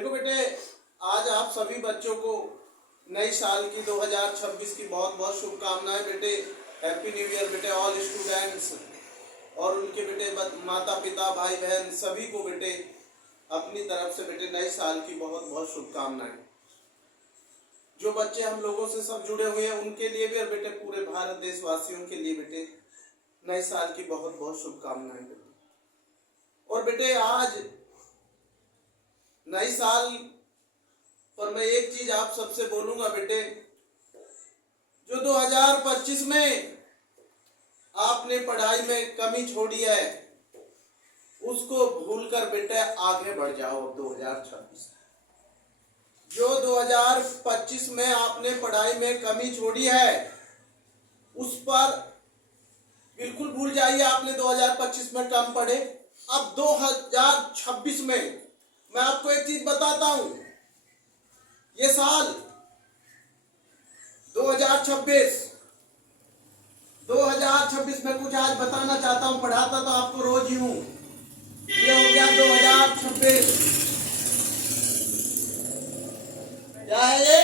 देखो बेटे, आज आप सभी बच्चों को नई साल की 2026 की बहुत बहुत शुभकामनाएं बेटे। हैप्पी न्यू ईयर बेटे ऑल स्टूडेंट्स और उनके बेटे माता पिता भाई बहन सभी को बेटे अपनी तरफ से बेटे नए साल की बहुत बहुत शुभकामनाएं। जो बच्चे हम लोगों से सब जुड़े हुए हैं उनके लिए भी और बेटे पूरे भारत देशवासियों के लिए बेटे नए साल की बहुत बहुत शुभकामनाएं बेटे। और बेटे आज नई साल पर मैं एक चीज आप सबसे बोलूंगा बेटे, जो 2025 में आपने पढ़ाई में कमी छोड़ी है उसको भूलकर बेटे आगे बढ़ जाओ 2026। जो 2025 में आपने पढ़ाई में कमी छोड़ी है उस पर बिल्कुल भूल जाइए। आपने 2025 में कम पढ़े। अब 2026 में मैं आपको एक चीज बताता हूं, ये साल 2026 में कुछ आज बताना चाहता हूं। पढ़ाता तो आपको रोज ही हूं। ये हो गया 2026। क्या है ये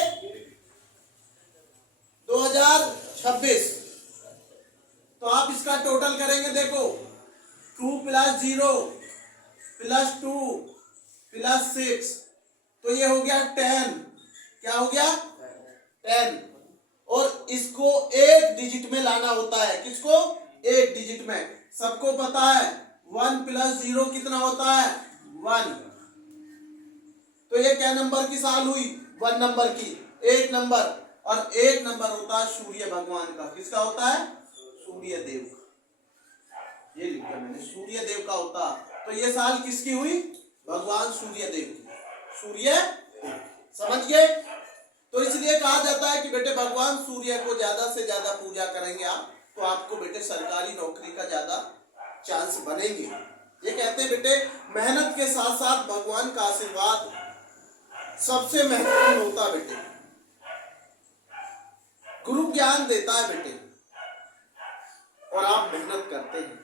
2026। तो आप इसका टोटल करेंगे। देखो 2 + 0 + 2 + 6 तो ये हो गया 10। क्या हो गया 10। और इसको एक डिजिट में लाना होता है। किसको? एक डिजिट में। सबको पता है 1 + 0 कितना होता है 1। तो ये क्या नंबर की साल हुई 1 नंबर की, एक नंबर। और एक नंबर होता है सूर्य भगवान का। किसका होता है? सूर्य देव का। ये लिखा मैंने, सूर्य देव का होता। तो ये साल किसकी हुई? भगवान सूर्य देव की। सूर्य समझ गए? तो इसलिए कहा जाता है कि बेटे भगवान सूर्य को ज्यादा से ज्यादा पूजा करेंगे आप तो आपको बेटे सरकारी नौकरी का ज्यादा चांस बनेंगे। ये कहते हैं बेटे मेहनत के साथ साथ भगवान का आशीर्वाद सबसे महत्वपूर्ण होता है बेटे। गुरु ज्ञान देता है बेटे और आप मेहनत करते हैं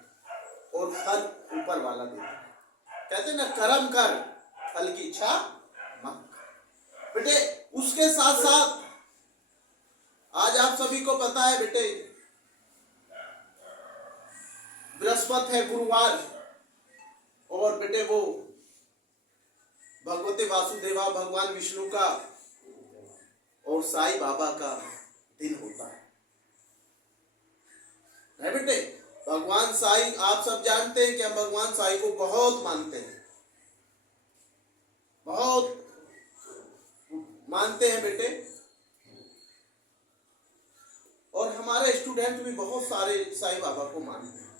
और फल ऊपर वाला देता है। कहते हैं ना कर्म कर फल की इच्छा मत कर। बेटे उसके साथ साथ आज आप सभी को पता है बेटे बृहस्पति है, गुरुवार, और बेटे वो भगवते वासुदेवा भगवान विष्णु का और साईं बाबा का दिन होता है बेटे। भगवान साईं आप सब जानते हैं कि हम भगवान साईं को बहुत मानते हैं, बहुत मानते हैं बेटे। और हमारे स्टूडेंट भी बहुत सारे साईं बाबा को मानते हैं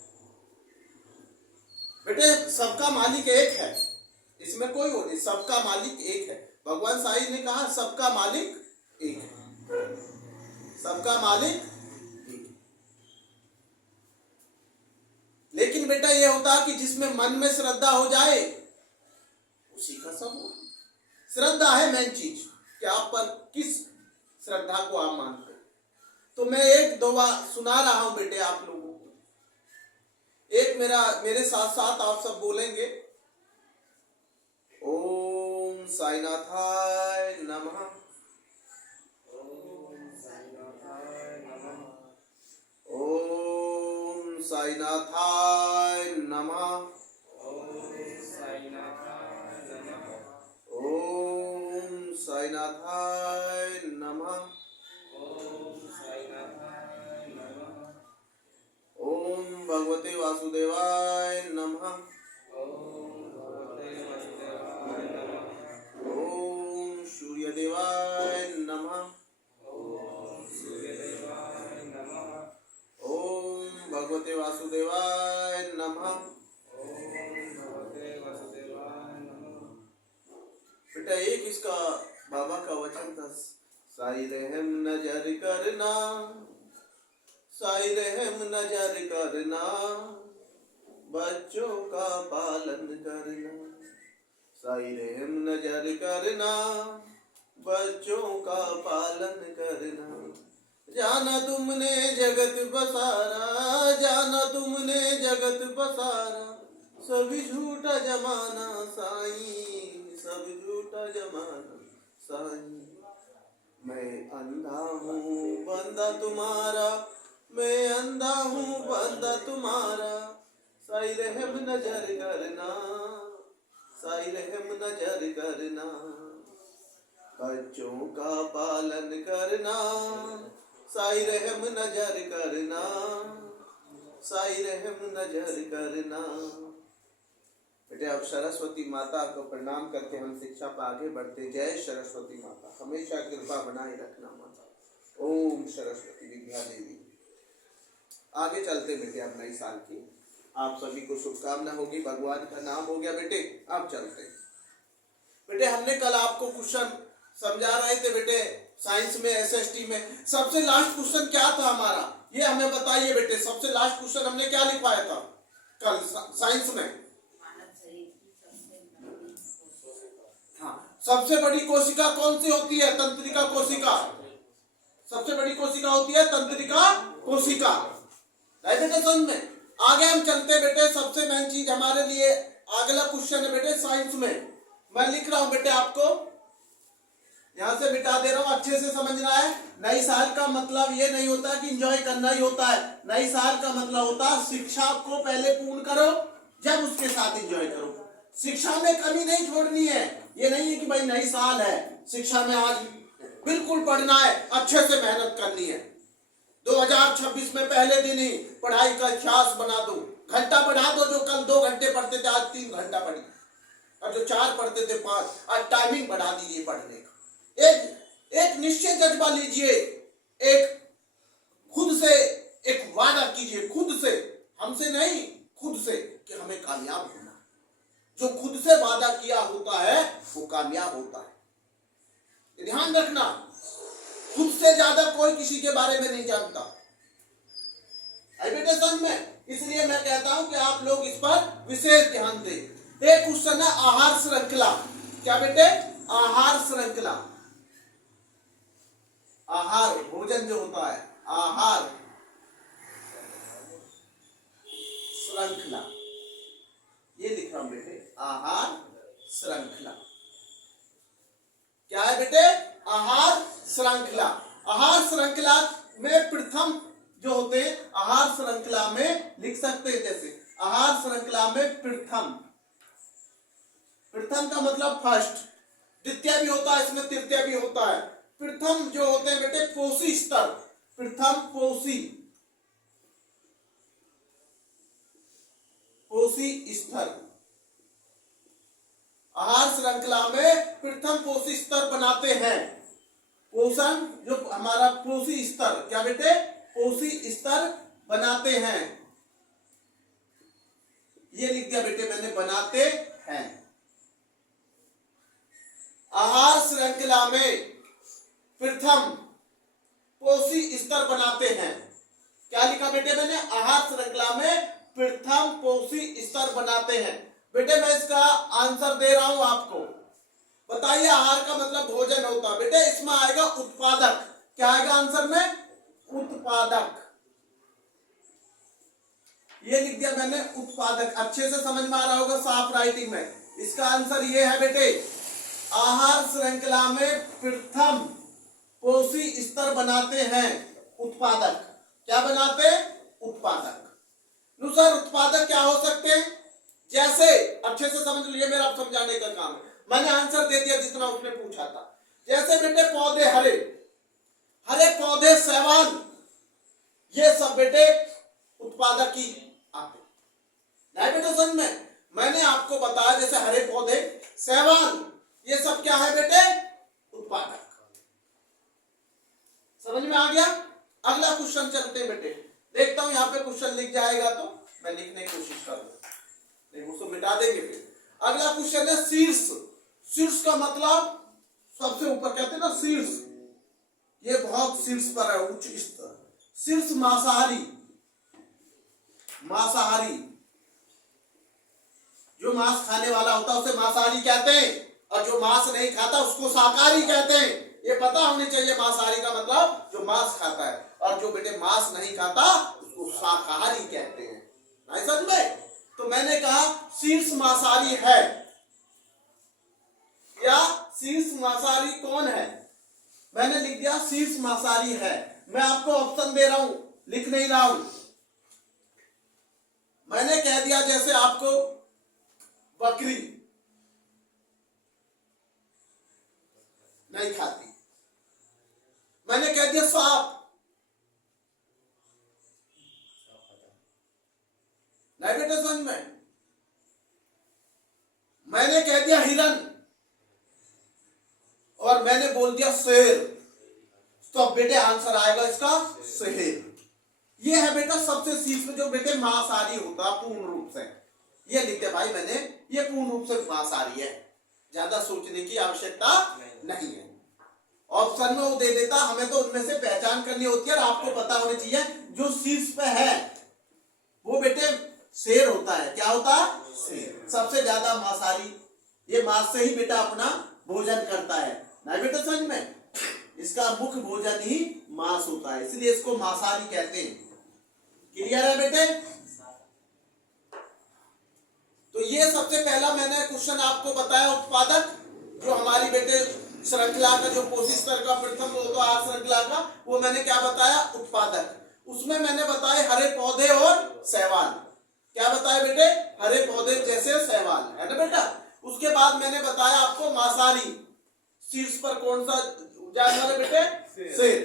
बेटे। सबका मालिक एक है, इसमें कोई वो नहीं, सबका मालिक एक है। भगवान साईं ने कहा सबका मालिक एक है, सबका मालिक एक। लेकिन बेटा ये होता है कि जिसमें मन में श्रद्धा हो जाए उसी का सब हो। श्रद्धा है मेन चीज कि आप पर किस श्रद्धा को आप मानते हैं। तो मैं एक दो बार सुना रहा हूं बेटे आप लोगों को। एक मेरे साथ साथ आप सब बोलेंगे ओम साईनाथाय नमः, ओम साईनाथाय नमः, ओम साईनाथाय नमः, ओम साईनाथाय नमः, ओम साईनाथाय नमः, ओम साईनाथाय नमः, ओम भगवते वासुदेवाय नमः, ओम भगवते वासुदेवाय नमः, ओम सूर्यदेवाय नमः, ओम सूर्यदेवाय नमः, ओम भगवते वासुदेवाय नमः, ओम भगवते वासुदेवाय नमः। बेटा एक इसका बाबा का वचन था, साई रहम नजर करना, साई रहम नजर करना, बच्चों का पालन करना, साई रहम नजर करना, बच्चों का पालन करना। जाना तुमने जगत बसारा, जाना तुमने जगत बसारा, सब झूठा जमाना साईं, सब झूठा जमाना साईं। मैं अंधा हूँ बंदा तुम्हारा, मैं अंधा हूँ बंदा तुम्हारा। साईं रहम नजर करना, साईं रहम नजर करना। बच्चों का पालन करना, साईं रहम नजर करना, साईं रहम नजर करना। बेटे अब सरस्वती माता को प्रणाम करके हम शिक्षा पर आगे बढ़ते। जय सरस्वती माता, हमेशा कृपा बनाए रखना माता। ओम सरस्वती विद्या देवी। आगे चलते बेटे, अब नई साल की आप सभी को शुभकामना होगी, भगवान का नाम हो गया बेटे। अब चलते बेटे, हमने कल आपको क्वेश्चन समझा रहे थे बेटे, साइंस में एसएसटी में सबसे लास्ट क्वेश्चन क्या था हमारा, ये हमें बताइए बेटे। सबसे लास्ट क्वेश्चन हमने क्या लिखवाया था कल साइंस में? हाँ, सबसे बड़ी कोशिका कौन सी होती है? तंत्रिका कोशिका। सबसे बड़ी कोशिका होती है तंत्रिका कोशिका। बेटे समझ में आगे हम चलते बेटे। सबसे मेन चीज हमारे लिए अगला क्वेश्चन है बेटे साइंस में। मैं लिख रहा हूं बेटे, आपको यहां से मिटा दे रहा हूं, अच्छे से समझना है। नई साल का मतलब ये नहीं होता कि एंजॉय करना ही होता है। नई साल का मतलब होता है शिक्षा को पहले पूर्ण करो, जब उसके साथ एंजॉय करो। शिक्षा में कमी नहीं छोड़नी है। ये नहीं है कि भाई नई साल है, शिक्षा में आज बिल्कुल पढ़ना है, अच्छे से मेहनत करनी है। 2026 में पहले दिन ही पढ़ाई का इतिहास बना दो, घंटा बढ़ा दो। जो कल 2 घंटे पढ़ते थे आज 3 घंटा पढ़िए, और जो 4 पढ़ते थे 5, आज टाइमिंग बढ़ा दीजिए पढ़ने का। एक निश्चय जज्बा लीजिए, एक खुद से एक वादा कीजिए, खुद से, हमसे नहीं, खुद से, कि हमें कामयाब होना है। जो खुद से वादा किया होता है वो कामयाब होता है। ध्यान रखना, खुद से ज्यादा कोई किसी के बारे में नहीं जानता है बेटे समझ में। इसलिए मैं कहता हूं कि आप लोग इस पर विशेष ध्यान दें। एक क्वेश्चन है आहार श्रृंखला। क्या बेटे? आहार श्रृंखला। आहार भोजन जो होता है, आहार श्रृंखला, ये लिख रहा हूं बेटे, आहार श्रृंखला। क्या है बेटे? आहार श्रृंखला। आहार श्रृंखला में प्रथम जो होते हैं, आहार श्रृंखला में लिख सकते हैं जैसे आहार श्रृंखला में प्रथम, प्रथम का मतलब फर्स्ट, द्वितीय भी होता है, इसमें तृतीय भी होता है। प्रथम जो होते हैं बेटे पोषी स्तर, प्रथम पोषी, पोषी स्तर। आहार श्रृंखला में प्रथम पोषी स्तर बनाते हैं। पोषण जो हमारा पोषी स्तर, क्या बेटे? पोषी स्तर बनाते हैं। ये लिख दिया बेटे मैंने, बनाते हैं। आहार श्रृंखला में प्रथम पोषी स्तर बनाते हैं। क्या लिखा बेटे मैंने? आहार श्रृंखला में प्रथम पोषी स्तर बनाते हैं। बेटे मैं इसका आंसर दे रहा हूं आपको, बताइए। आहार का मतलब भोजन होता है बेटे, इसमें आएगा उत्पादक। क्या आएगा आंसर में? उत्पादक। ये लिख दिया मैंने, उत्पादक। अच्छे से समझ में आ रहा होगा, साफ राइटिंग में। इसका आंसर ये है बेटे, आहार श्रृंखला में प्रथम पोषी स्तर बनाते हैं उत्पादक। क्या बनाते? उत्पादक। सर उत्पादक क्या हो सकते हैं? जैसे, अच्छे से समझ लीजिए, मेरा अब समझाने का काम है। मैंने आंसर दे दिया जितना उसने पूछा था। जैसे बेटे पौधे, हरे हरे पौधे, शैवाल, ये सब बेटे उत्पादक ही आते नहीं बेटे समझ में। मैंने आपको बताया जैसे हरे पौधे, शैवाल, ये सब क्या है बेटे? उत्पादक। समझ में आ गया? अगला क्वेश्चन चलते हैं बेटे। देखता हूं यहाँ पे क्वेश्चन लिख जाएगा तो मैं लिखने की कोशिश करूंगा, नहीं उसको मिटा देंगे फिर। अगला क्वेश्चन है शीर्ष। शीर्ष का मतलब सबसे ऊपर, कहते हैं ना शीर्ष, ये बहुत शीर्ष पर है, उच्च स्तर। शीर्ष मांसाहारी, मांसाहारी जो मांस खाने वाला होता है उसे मांसाहारी कहते हैं, और जो मांस नहीं खाता उसको शाकाहारी कहते हैं। ये पता होनी चाहिए, मांसाहारी का मतलब जो मांस खाता है, और जो बेटे मांस नहीं खाता उसको शाकाहारी कहते हैं। नहीं समझ में? तो मैंने कहा शीर्ष मांसाहारी है या शीर्ष मांसाहारी कौन है, मैंने लिख दिया शीर्ष मांसाहारी है। मैं आपको ऑप्शन दे रहा हूं, लिख नहीं रहा हूं। मैंने कह दिया जैसे आपको बकरी नहीं खाती, मैंने कह दिया सांप नहीं बेटा समझ में, मैंने कह दिया हिरन और मैंने बोल दिया शेर, तो अब बेटे आंसर आएगा इसका शेर। ये है बेटा सबसे शीर्ष में जो बेटे मांसाहारी होता पूर्ण रूप से, ये लिखे भाई मैंने, ये पूर्ण रूप से मांसाहारी है, ज्यादा सोचने की आवश्यकता नहीं है। ऑप्शन में वो दे देता, हमें तो उनमें से पहचान करनी होती है और आपको पता होना चाहिए जो शीर्ष पे है वो बेटे शेर होता है। क्या होता है? शेर। सबसे ज्यादा मांसाहारी, ये मांस से ही बेटा अपना भोजन करता है ना बेटा समझ में, इसका मुख्य भोजन ही मांस होता है, इसलिए इसको मांसाहारी कहते हैं। क्लियर है बेटे? तो ये सबसे पहला मैंने क्वेश्चन आपको बताया, उत्पादक जो हमारी बेटे श्रृंखला का जो कोशिश स्तर का प्रथम वो तो आहार श्रृंखला का, वो मैंने क्या बताया? उत्पादक। उसमें मैंने बताए हरे पौधे और शैवाल। क्या बताया बेटे? हरे पौधे जैसे शैवाल, है ना बेटा। उसके बाद मैंने बताया आपको मांसाहारी, शीर्ष पर कौन सा जानवर है बेटे? शेर।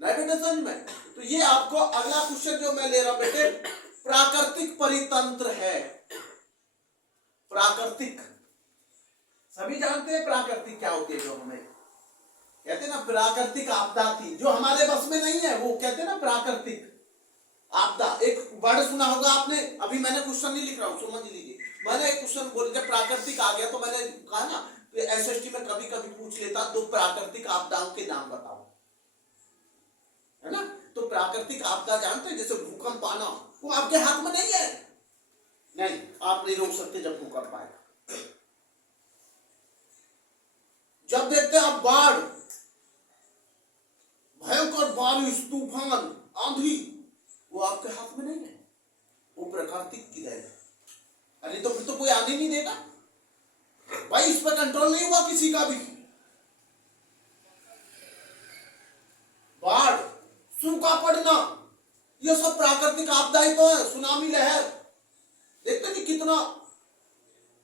नहीं बेटे समझ में? तो ये आपको अगला क्वेश्चन जो मैं ले रहा हूं बेटे, प्राकृतिक परितंत्र है। प्राकृतिक सभी जानते हैं प्राकृतिक क्या होती है, जो हमें कहते हैं ना प्राकृतिक आपदा थी जो हमारे बस में नहीं है, वो कहते हैं ना प्राकृतिक आपदा। एक वर्ड सुना होगा आपने, अभी मैंने क्वेश्चन नहीं लिख रहा हूं, समझ लीजिए। मैंने एक क्वेश्चन बोल जब प्राकृतिक आ गया तो मैंने कहा ना तो एसएसटी में कभी कभी पूछ लेता, दो प्राकृतिक आपदाओं के नाम बताओ, है ना। तो प्राकृतिक आपदा जानते हैं, जैसे भूकंप आना, वो आपके हाथ में नहीं है, नहीं आप नहीं रोक सकते जब भूकंप आएगा। जब देखते हैं आप बाढ़, भयंकर बारिश, तूफान, आंधी, वो आपके हाथ में नहीं है, वो प्राकृतिक की देन है। अरे तो फिर तो कोई आने नहीं देगा भाई, इस पर कंट्रोल नहीं हुआ किसी का भी। बाढ़, सूखा पड़ना, ये सब प्राकृतिक आपदाएं तो है। सुनामी लहर देखते नहीं कितना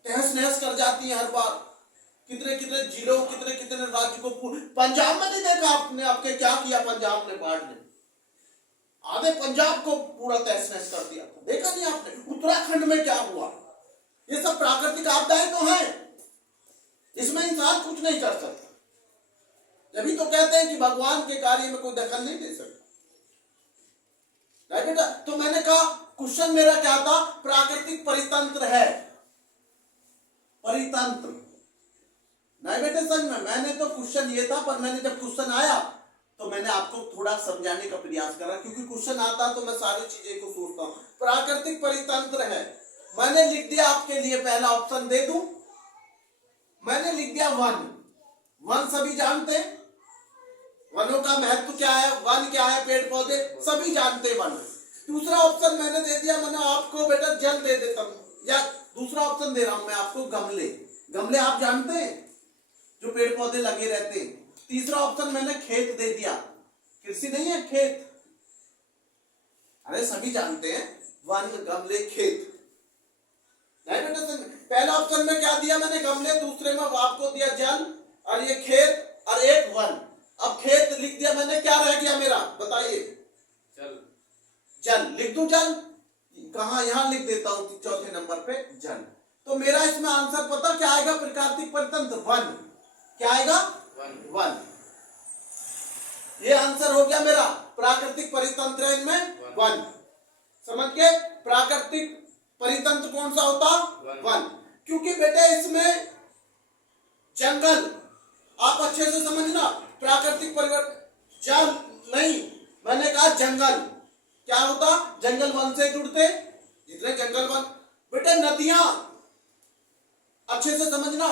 तहस नहस कर जाती है हर बार, कितने कितने जिलों, कितने कितने राज्य को। पंजाब में नहीं देखा आपने, आपके क्या किया पंजाब ने, बाढ़ ने आधे पंजाब को पूरा तहस नहस कर दिया था, देखा नहीं आपने? उत्तराखंड में क्या हुआ? ये सब प्राकृतिक आपदाएं तो हैं, इसमें इंसान कुछ नहीं कर सकता। तभी तो कहते हैं कि भगवान के कार्य में कोई दखल नहीं दे सकता, बेटा। तो मैंने कहा क्वेश्चन मेरा क्या था? प्राकृतिक परितंत्र है, परितंत्र। नहीं बेटे समझ में, मैंने तो क्वेश्चन ये था, पर मैंने जब क्वेश्चन आया तो मैंने आपको थोड़ा समझाने का प्रयास करा, क्योंकि क्वेश्चन आता तो मैं सारी चीजें को सोचता हूं। प्राकृतिक परितंत्र है, मैंने लिख दिया आपके लिए, पहला ऑप्शन दे दूं, मैंने लिख दिया वन। वन सभी जानते हैं, वनों का महत्व क्या है, वन क्या है, पेड़ पौधे सभी जानते हैं वन। दूसरा ऑप्शन मैंने दे दिया, मैंने आपको बेटा जल दे देता हूं, या दूसरा ऑप्शन दे रहा हूं मैं आपको गमले। गमले आप जानते हैं जो पेड़ पौधे लगे रहते हैं। तीसरा ऑप्शन मैंने खेत दे दिया, कृषि नहीं है खेत, अरे सभी जानते हैं वन, गमले, खेत। नहीं बेटा पहला ऑप्शन में क्या दिया मैंने? गमले। दूसरे में आपको दिया जल, और ये खेत, और एक वन। अब खेत लिख दिया मैंने, क्या रह गया मेरा बताइए? जल। जल लिख दूं? जल कहां? यहां लिख देता हूं चौथे नंबर पे जल। तो मेरा इसमें आंसर पता क्या आएगा? प्राकृतिक परितंत्र वन। क्या आएगा? वन। ये आंसर हो गया मेरा, प्राकृतिक परितंत्र है इनमें वन। समझ के? प्राकृतिक परितंत्र कौन सा होता? वन। क्योंकि बेटे इसमें जंगल, आप अच्छे से समझना, प्राकृतिक परिवर्तन जल नहीं, मैंने कहा जंगल। क्या होता? जंगल वन से जुड़ते, जितने जंगल वन। बेटे नदियां, अच्छे से समझना,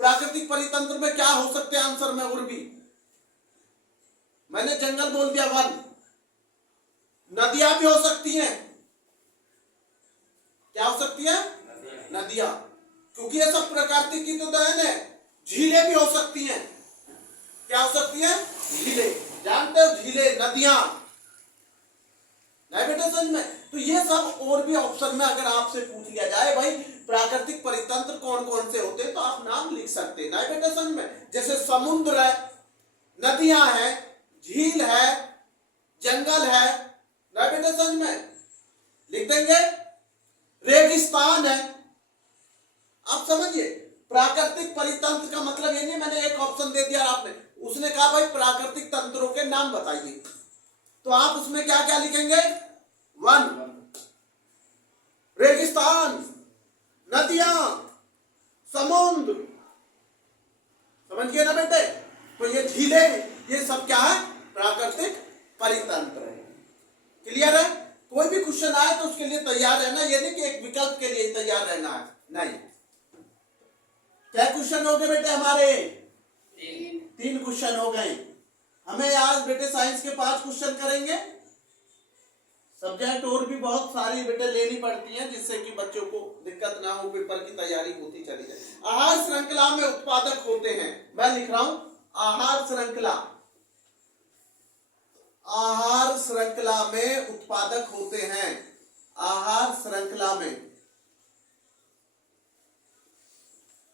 प्राकृतिक परितंत्र में क्या हो सकते हैं आंसर में? और भी मैंने जंगल बोल दिया वन, नदियां भी हो सकती हैं, क्या हो सकती है? नदियां, क्योंकि ये सब प्रकृति की तो देन है। झीलें भी हो सकती हैं। क्या हो सकती है? झीलें, जानते हो झीलें, नदियां, नहीं बेटा समझ में? तो ये सब और भी ऑप्शन में अगर आपसे पूछ लिया जाए भाई प्राकृतिक परितंत्र कौन कौन से होते हैं तो आप नाम लिख सकते हैं, नहीं बेटा समझ में? जैसे समुद्र है, नदियां है, झील है, जंगल है, नहीं बेटा समझ में? लिख देंगे। रेगिस्तान है। आप समझिए प्राकृतिक परितंत्र का मतलब ये नहीं मैंने एक ऑप्शन दे दिया आपने, उसने कहा भाई प्राकृतिक तंत्रों के नाम बताइए, तो आप उसमें क्या क्या लिखेंगे? वन, रेगिस्तान, नदियां, समुद्र, समझ गए ना बेटे? तो ये झीलें, ये सब क्या है? प्राकृतिक परितंत्र है। क्लियर है? कोई भी क्वेश्चन आए तो उसके लिए तैयार रहना, ये नहीं कि एक विकल्प के लिए तैयार रहना है, नहीं। क्या क्वेश्चन हो गए बेटे हमारे? 3 क्वेश्चन हो गए। हमें आज बेटे साइंस के 5 क्वेश्चन करेंगे। सब्जेक्ट और भी बहुत सारी बेटे लेनी पड़ती हैं जिससे कि बच्चों को दिक्कत ना हो, पेपर की तैयारी होती चली जाए। आहार श्रृंखला में उत्पादक होते हैं, मैं लिख रहा हूं आहार श्रृंखला, आहार श्रृंखला में उत्पादक होते हैं, आहार श्रृंखला में,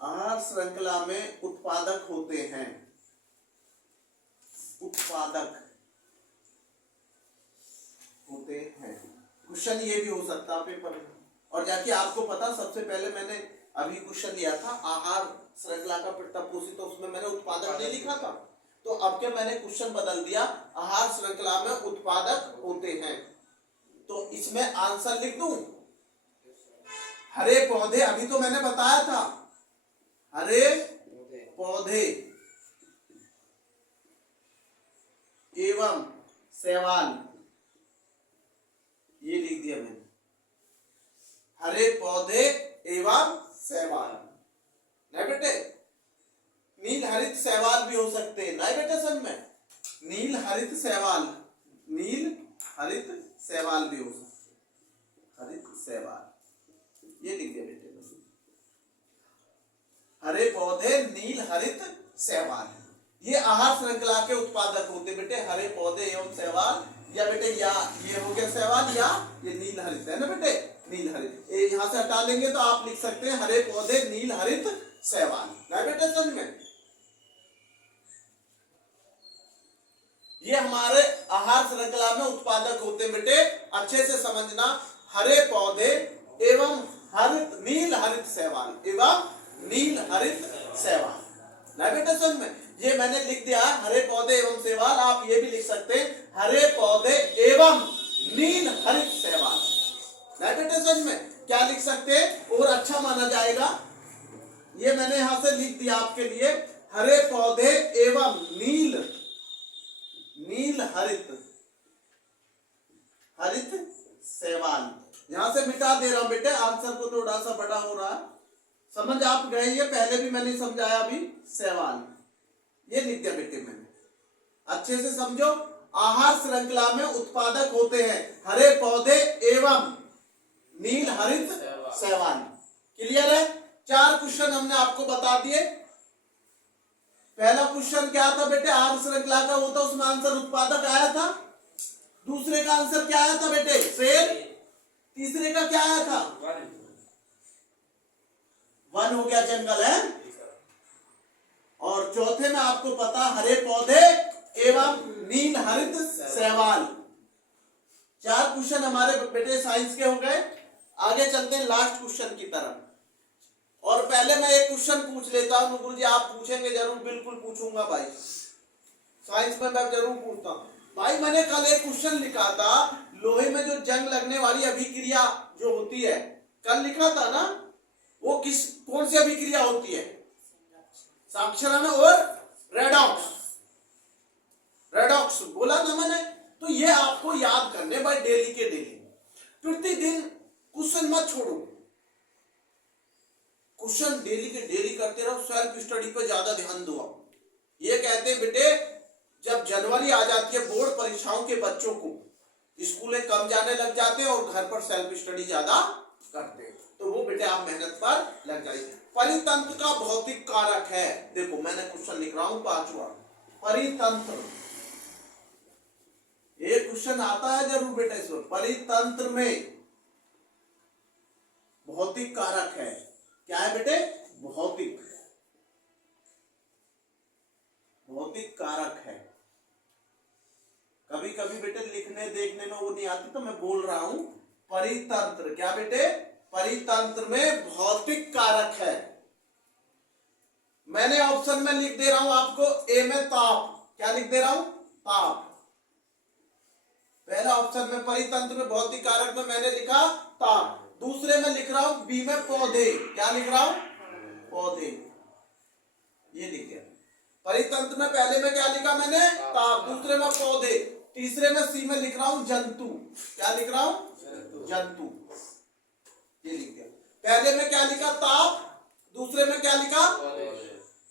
आहार श्रृंखला में उत्पादक होते हैं, उत्पादक होते हैं। क्वेश्चन ये भी हो सकता पेपर में। और जाके आपको पता सबसे पहले मैंने अभी क्वेश्चन लिया था आहार श्रृंखला का प्रपोजिट, तो उसमें मैंने उत्पादक नहीं लिखा था, तो अब क्या मैंने क्वेश्चन बदल दिया आहार श्रृंखला में उत्पादक होते हैं, तो इसमें आंसर लिख दूं हरे पौधे, अभी तो मैंने बताया था हरे पौधे एवं शैवाल, ये लिख दिया मैंने हरे पौधे एवं शैवाल, नहीं बेटे? नील हरित शैवाल भी हो सकते हैं, नहीं बेटे समझ में? नील हरित शैवाल, नील हरित शैवाल भी हो सकते हैं, हरित शैवाल, ये लिख दिया बेटे। हरे पौधे नील हरित शैवाल, ये आहार श्रृंखला के उत्पादक होते बेटे, हरे पौधे एवं शैवाल, या बेटे या ये हो गया शैवाल, या ये नील हरित है ना बेटे, नील हरित, ये यहां से हटा लेंगे तो आप लिख सकते हैं हरे पौधे नील हरित शैवाल, ना बेटे समझ में? ये हमारे आहार श्रृंखला में उत्पादक होते बेटे, अच्छे से समझना, हरे पौधे एवं हरित नील हरित शैवाल, एवं नील हरित शैवाल, ना बेटा समझ में? ये मैंने लिख दिया हरे पौधे एवं शैवाल, आप ये भी लिख सकते हैं हरे पौधे एवं नील हरित शैवाल, ना बेटा समझ में? क्या लिख सकते हैं और अच्छा माना जाएगा, ये मैंने यहां से लिख दिया आपके लिए हरे पौधे एवं नील हरित शैवाल, यहां से मिटा दे रहा हूं बेटे, आंसर को थोड़ा सा बड़ा हो रहा है, समझ आप गए? ये पहले भी मैंने समझाया, अभी शैवाल ये लिख दिया बेटे मैंने, अच्छे से समझो। आहार श्रृंखला में उत्पादक होते हैं हरे पौधे एवं नील हरित शैवाल, क्लियर है? 4 क्वेश्चन हमने आपको बता दिए। पहला क्वेश्चन क्या था बेटे? आहार श्रृंखला का होता, उसमें आंसर उत्पादक आया था। दूसरे का आंसर क्या आया था बेटे? शेर। तीसरे का क्या आया था? वन हो गया, जंगल है। और चौथे में आपको पता हरे पौधे एवं नील हरित शैवाल। 4 क्वेश्चन हमारे बेटे साइंस के हो गए। आगे चलते हैं लास्ट क्वेश्चन की तरफ। और पहले मैं एक क्वेश्चन पूछ लेता हूं गुरुजी, आप पूछेंगे जरूर? बिल्कुल पूछूंगा भाई, साइंस में मैं जरूर पूछता हूं भाई। मैंने कल एक क्वेश्चन लिखा था, लोहे में जो जंग लगने वाली अभिक्रिया जो होती है, कल लिखा था ना, वो कौन सी अभिक्रिया होती है? साक्षरण और रेडॉक्स बोला ना मैंने। तो ये आपको याद करने भाई, डेली के डेली, प्रतिदिन क्वेश्चन मत छोड़ो, क्वेश्चन डेली के डेली करते रहो, सेल्फ स्टडी पे ज्यादा ध्यान दो। ये कहते हैं बेटे, जब जनवरी आ जाती है बोर्ड परीक्षाओं के बच्चों को स्कूलें कम जाने लग जाते हैं और घर पर सेल्फ स्टडी ज्यादा करते हैं। तो वो बेटे आप मेहनत पर लग जाइए। परितंत्र का भौतिक कारक है, देखो मैंने क्वेश्चन लिख रहा हूं 5वां, परितंत्र, ये क्वेश्चन आता है जरूर बेटा इसमें। परितंत्र में भौतिक कारक है, क्या है बेटे? भौतिक, भौतिक कारक है। कभी कभी बेटे लिखने देखने में वो नहीं आती तो मैं बोल रहा हूं परितंत्र, क्या बेटे? परितंत्र में भौतिक कारक है। मैंने ऑप्शन में लिख दे रहा हूं आपको, ए में ताप, क्या लिख दे रहा हूं? ताप। पहला ऑप्शन में परितंत्र में भौतिक कारक में मैंने लिखा ताप। दूसरे में लिख रहा हूं बी में पौधे, क्या लिख रहा हूं? पौधे, ये लिख दिया। परितंत्र में पहले में क्या लिखा मैंने? ताप। दूसरे में पौधे। तीसरे में सी में लिख रहा हूं जंतु, क्या लिख रहा हूं? जंतु, ये लिख दिया। पहले में क्या लिखा? ताप। दूसरे में क्या लिखा?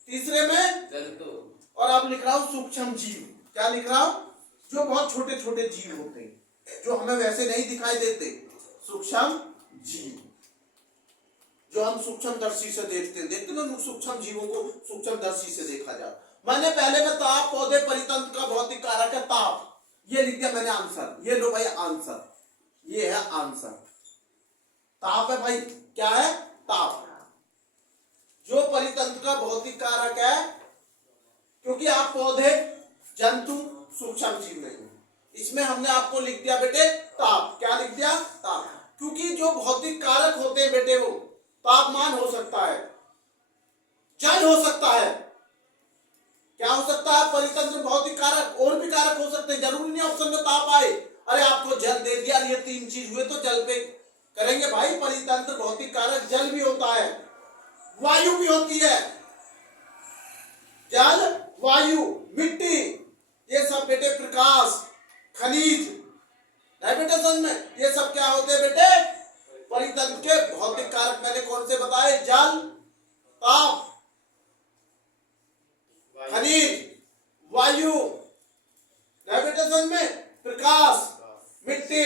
तीसरे में जंतु। और अब लिख रहा हूं सूक्ष्म जीव, क्या लिख रहा हूं? जो बहुत छोटे छोटे जीव होते हैं, जो हमें वैसे नहीं दिखाई देते, सूक्ष्म जीव, जो हम सूक्ष्मदर्शी से देखते हैं। देखते ना सूक्ष्म जीवों को सूक्ष्मदर्शी से देखा जाए। मैंने पहले में ताप, पौधे, परितंत्र का भौतिक कारक है ताप, ये लिख दिया मैंने आंसर। ये लो भाई आंसर, ये है आंसर। ताप है भाई, क्या है? ताप। जो परितंत्र का भौतिक कारक है, क्योंकि आप पौधे, जंतु, सूक्ष्म जीव नहीं, इसमें हमने आपको लिख दिया बेटे ताप। क्या लिख दिया? ताप। क्योंकि जो भौतिक कारक होते हैं बेटे, वो तापमान हो सकता है, जल हो सकता है, क्या हो सकता है? परितंत्र भौतिक कारक और भी कारक हो सकते हैं, जरूरी नहीं ऑप्शन में ताप आए। अरे आपको जल दे दिया, ये 3 चीज हुए तो जल पे करेंगे भाई। परितंत्र भौतिक कारक जल भी होता है, वायु भी होती है, जल, वायु, मिट्टी, ये सब बेटे प्रकाश, खनिज, नहीं बेटे समझ में? ये सब क्या होते हैं बेटे? परितंत्र के भौतिक कारक। मैंने कौन से बताए? जल, ताप, खनिज, वायु, नहीं बेटे समझ में? प्रकाश, मिट्टी,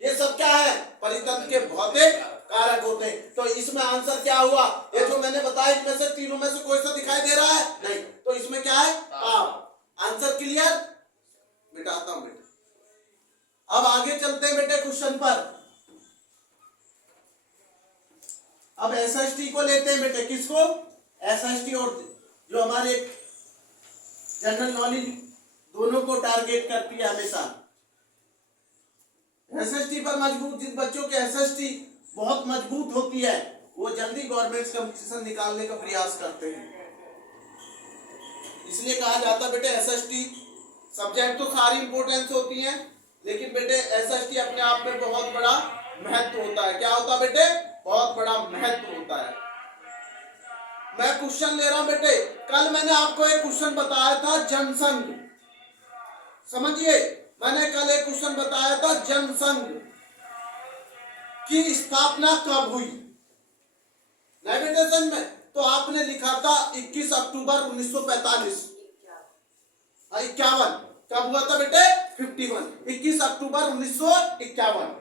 ये सब क्या है? परितंत्र के भौतिक कारक होते हैं। तो इसमें आंसर क्या हुआ? ये जो मैंने बताया इनमें से तीनों में से कोई सा दिखाई दे रहा है? नहीं, तो इसमें क्या है? ताप। Answer clear? मिटाता हूं बेटे। अब आगे चलते हैं बेटे क्वेश्चन पर। अब एसएसटी को लेते हैं बेटे, किसको? एसएसटी और जो हमारे जनरल नॉलेज दोनों को टारगेट करती है हमेशा। एसएसटी पर मजबूत, जिन बच्चों के एसएसटी बहुत मजबूत होती है वो जल्दी गवर्नमेंट कंपटीशन निकालने का प्रयास करते हैं। इसलिए कहा जाता है बेटे एसएसटी सब्जेक्ट तो सारी इंपॉर्टेंस होती हैं, लेकिन बेटे एसएसटी अपने आप में बहुत बड़ा महत्व होता है। क्या होता है बेटे? बहुत बड़ा महत्व होता है। मैं क्वेश्चन ले रहा हूं बेटे। कल मैंने आपको एक क्वेश्चन बताया था जनसंघ, समझिए, मैंने कल एक क्वेश्चन बताया था जनसंघ की स्थापना कब हुई? नहीं बेटे समझ में? तो आपने लिखा था 21 अक्टूबर 1945। 51 कब हुआ था बेटे? 51, 21 अक्टूबर 1951।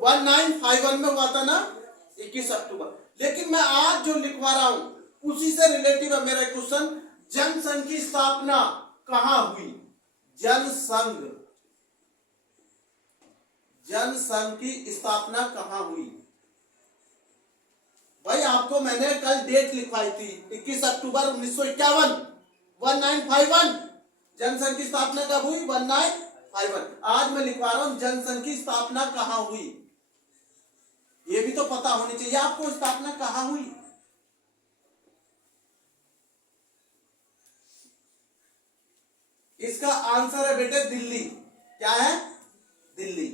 1951 में हुआ था ना 21 अक्टूबर। लेकिन मैं आज जो लिखवा रहा हूं उसी से रिलेटिव है मेरा क्वेश्चन। जनसंघ की स्थापना कहां हुई? जनसंघ, जनसंघ की स्थापना कहां हुई? भाई आपको मैंने कल डेट लिखवाई थी 21 अक्टूबर 1951, 1951। जनसंघ की स्थापना कब हुई? 1951। आज मैं लिखवा रहा हूं जनसंघ की स्थापना कहां हुई। ये भी तो पता होनी चाहिए आपको, स्थापना कहां हुई। इसका आंसर है बेटे दिल्ली। क्या है? दिल्ली।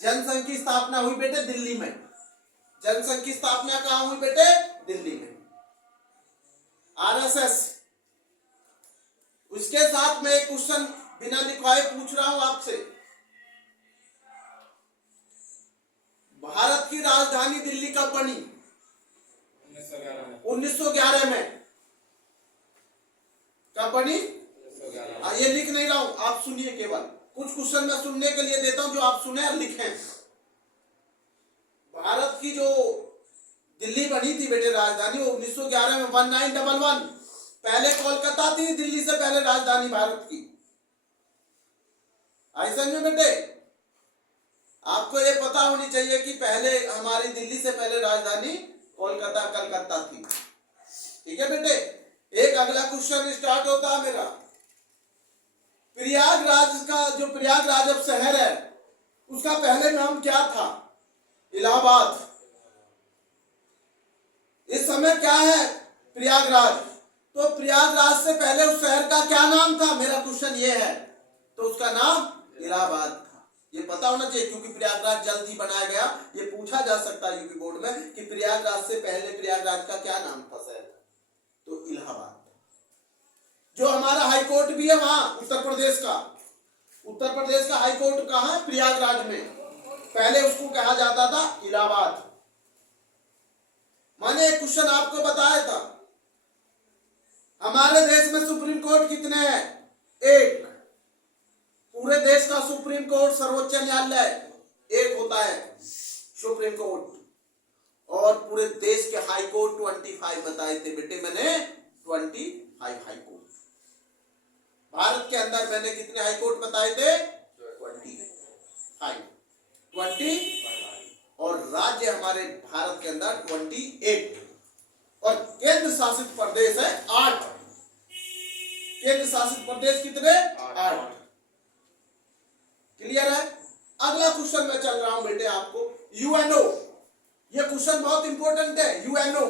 जनसंघ की स्थापना हुई बेटे दिल्ली में। जनसंघ की स्थापना कहां हुई बेटे? दिल्ली में। आरएसएस। उसके साथ मैं एक क्वेश्चन बिना लिखवाए पूछ रहा हूं आपसे। भारत की राजधानी दिल्ली कब बनी? 1911 में। कब बनी? ये लिख नहीं रहा हूं, आप सुनिए केवल। कुछ क्वेश्चन मैं सुनने के लिए देता हूं जो आप सुने और लिखें। भारत की जो दिल्ली बनी थी बेटे राजधानी, वो 1911 में 1911, पहले कोलकाता थी दिल्ली से पहले राजधानी भारत की। आई समझ में बेटे? आपको ये पता होनी चाहिए कि पहले हमारी दिल्ली से पहले राजधानी कोलकाता कलकत्ता थी। ठीक है बेटे? एक अगला क्वेश्चन स्टार्ट होता है मेरा। प्रयागराज का जो प्रयागराज अब शहर है उसका पहले नाम क्या था? इलाहाबाद। इस समय क्या है? प्रयागराज। तो प्रयागराज से पहले उस शहर का क्या नाम था? मेरा क्वेश्चन ये है। तो उसका नाम इलाहाबाद था। ये पता होना चाहिए क्योंकि प्रयागराज जल्द ही बनाया गया। ये पूछा जा सकता है यूपी बोर्ड में कि प्रयागराज से पहले प्रयागराज का क्या नाम था शहर? तो इलाहाबाद। जो हमारा हाई कोर्ट भी है वहां उत्तर प्रदेश का हाई कोर्ट कहां है? प्रयागराज में। पहले उसको कहा जाता था इलाहाबाद। मैंने एक क्वेश्चन आपको बताया था, हमारे देश में सुप्रीम कोर्ट कितने हैं? एक। पूरे देश का सुप्रीम कोर्ट सर्वोच्च न्यायालय एक होता है सुप्रीम कोर्ट। और पूरे देश के हाई कोर्ट 25 बताए थे बेटे मैंने, 25 हाई कोर्ट। भारत के अंदर मैंने कितने हाई कोर्ट बताए थे? 20 और राज्य हमारे भारत के अंदर 28 और केंद्र शासित प्रदेश है 8। केंद्र शासित प्रदेश कितने? 8। क्लियर है? अगला क्वेश्चन मैं चल रहा हूं बेटे आपको। यूएनओ, ये क्वेश्चन बहुत इंपॉर्टेंट है। यूएनओ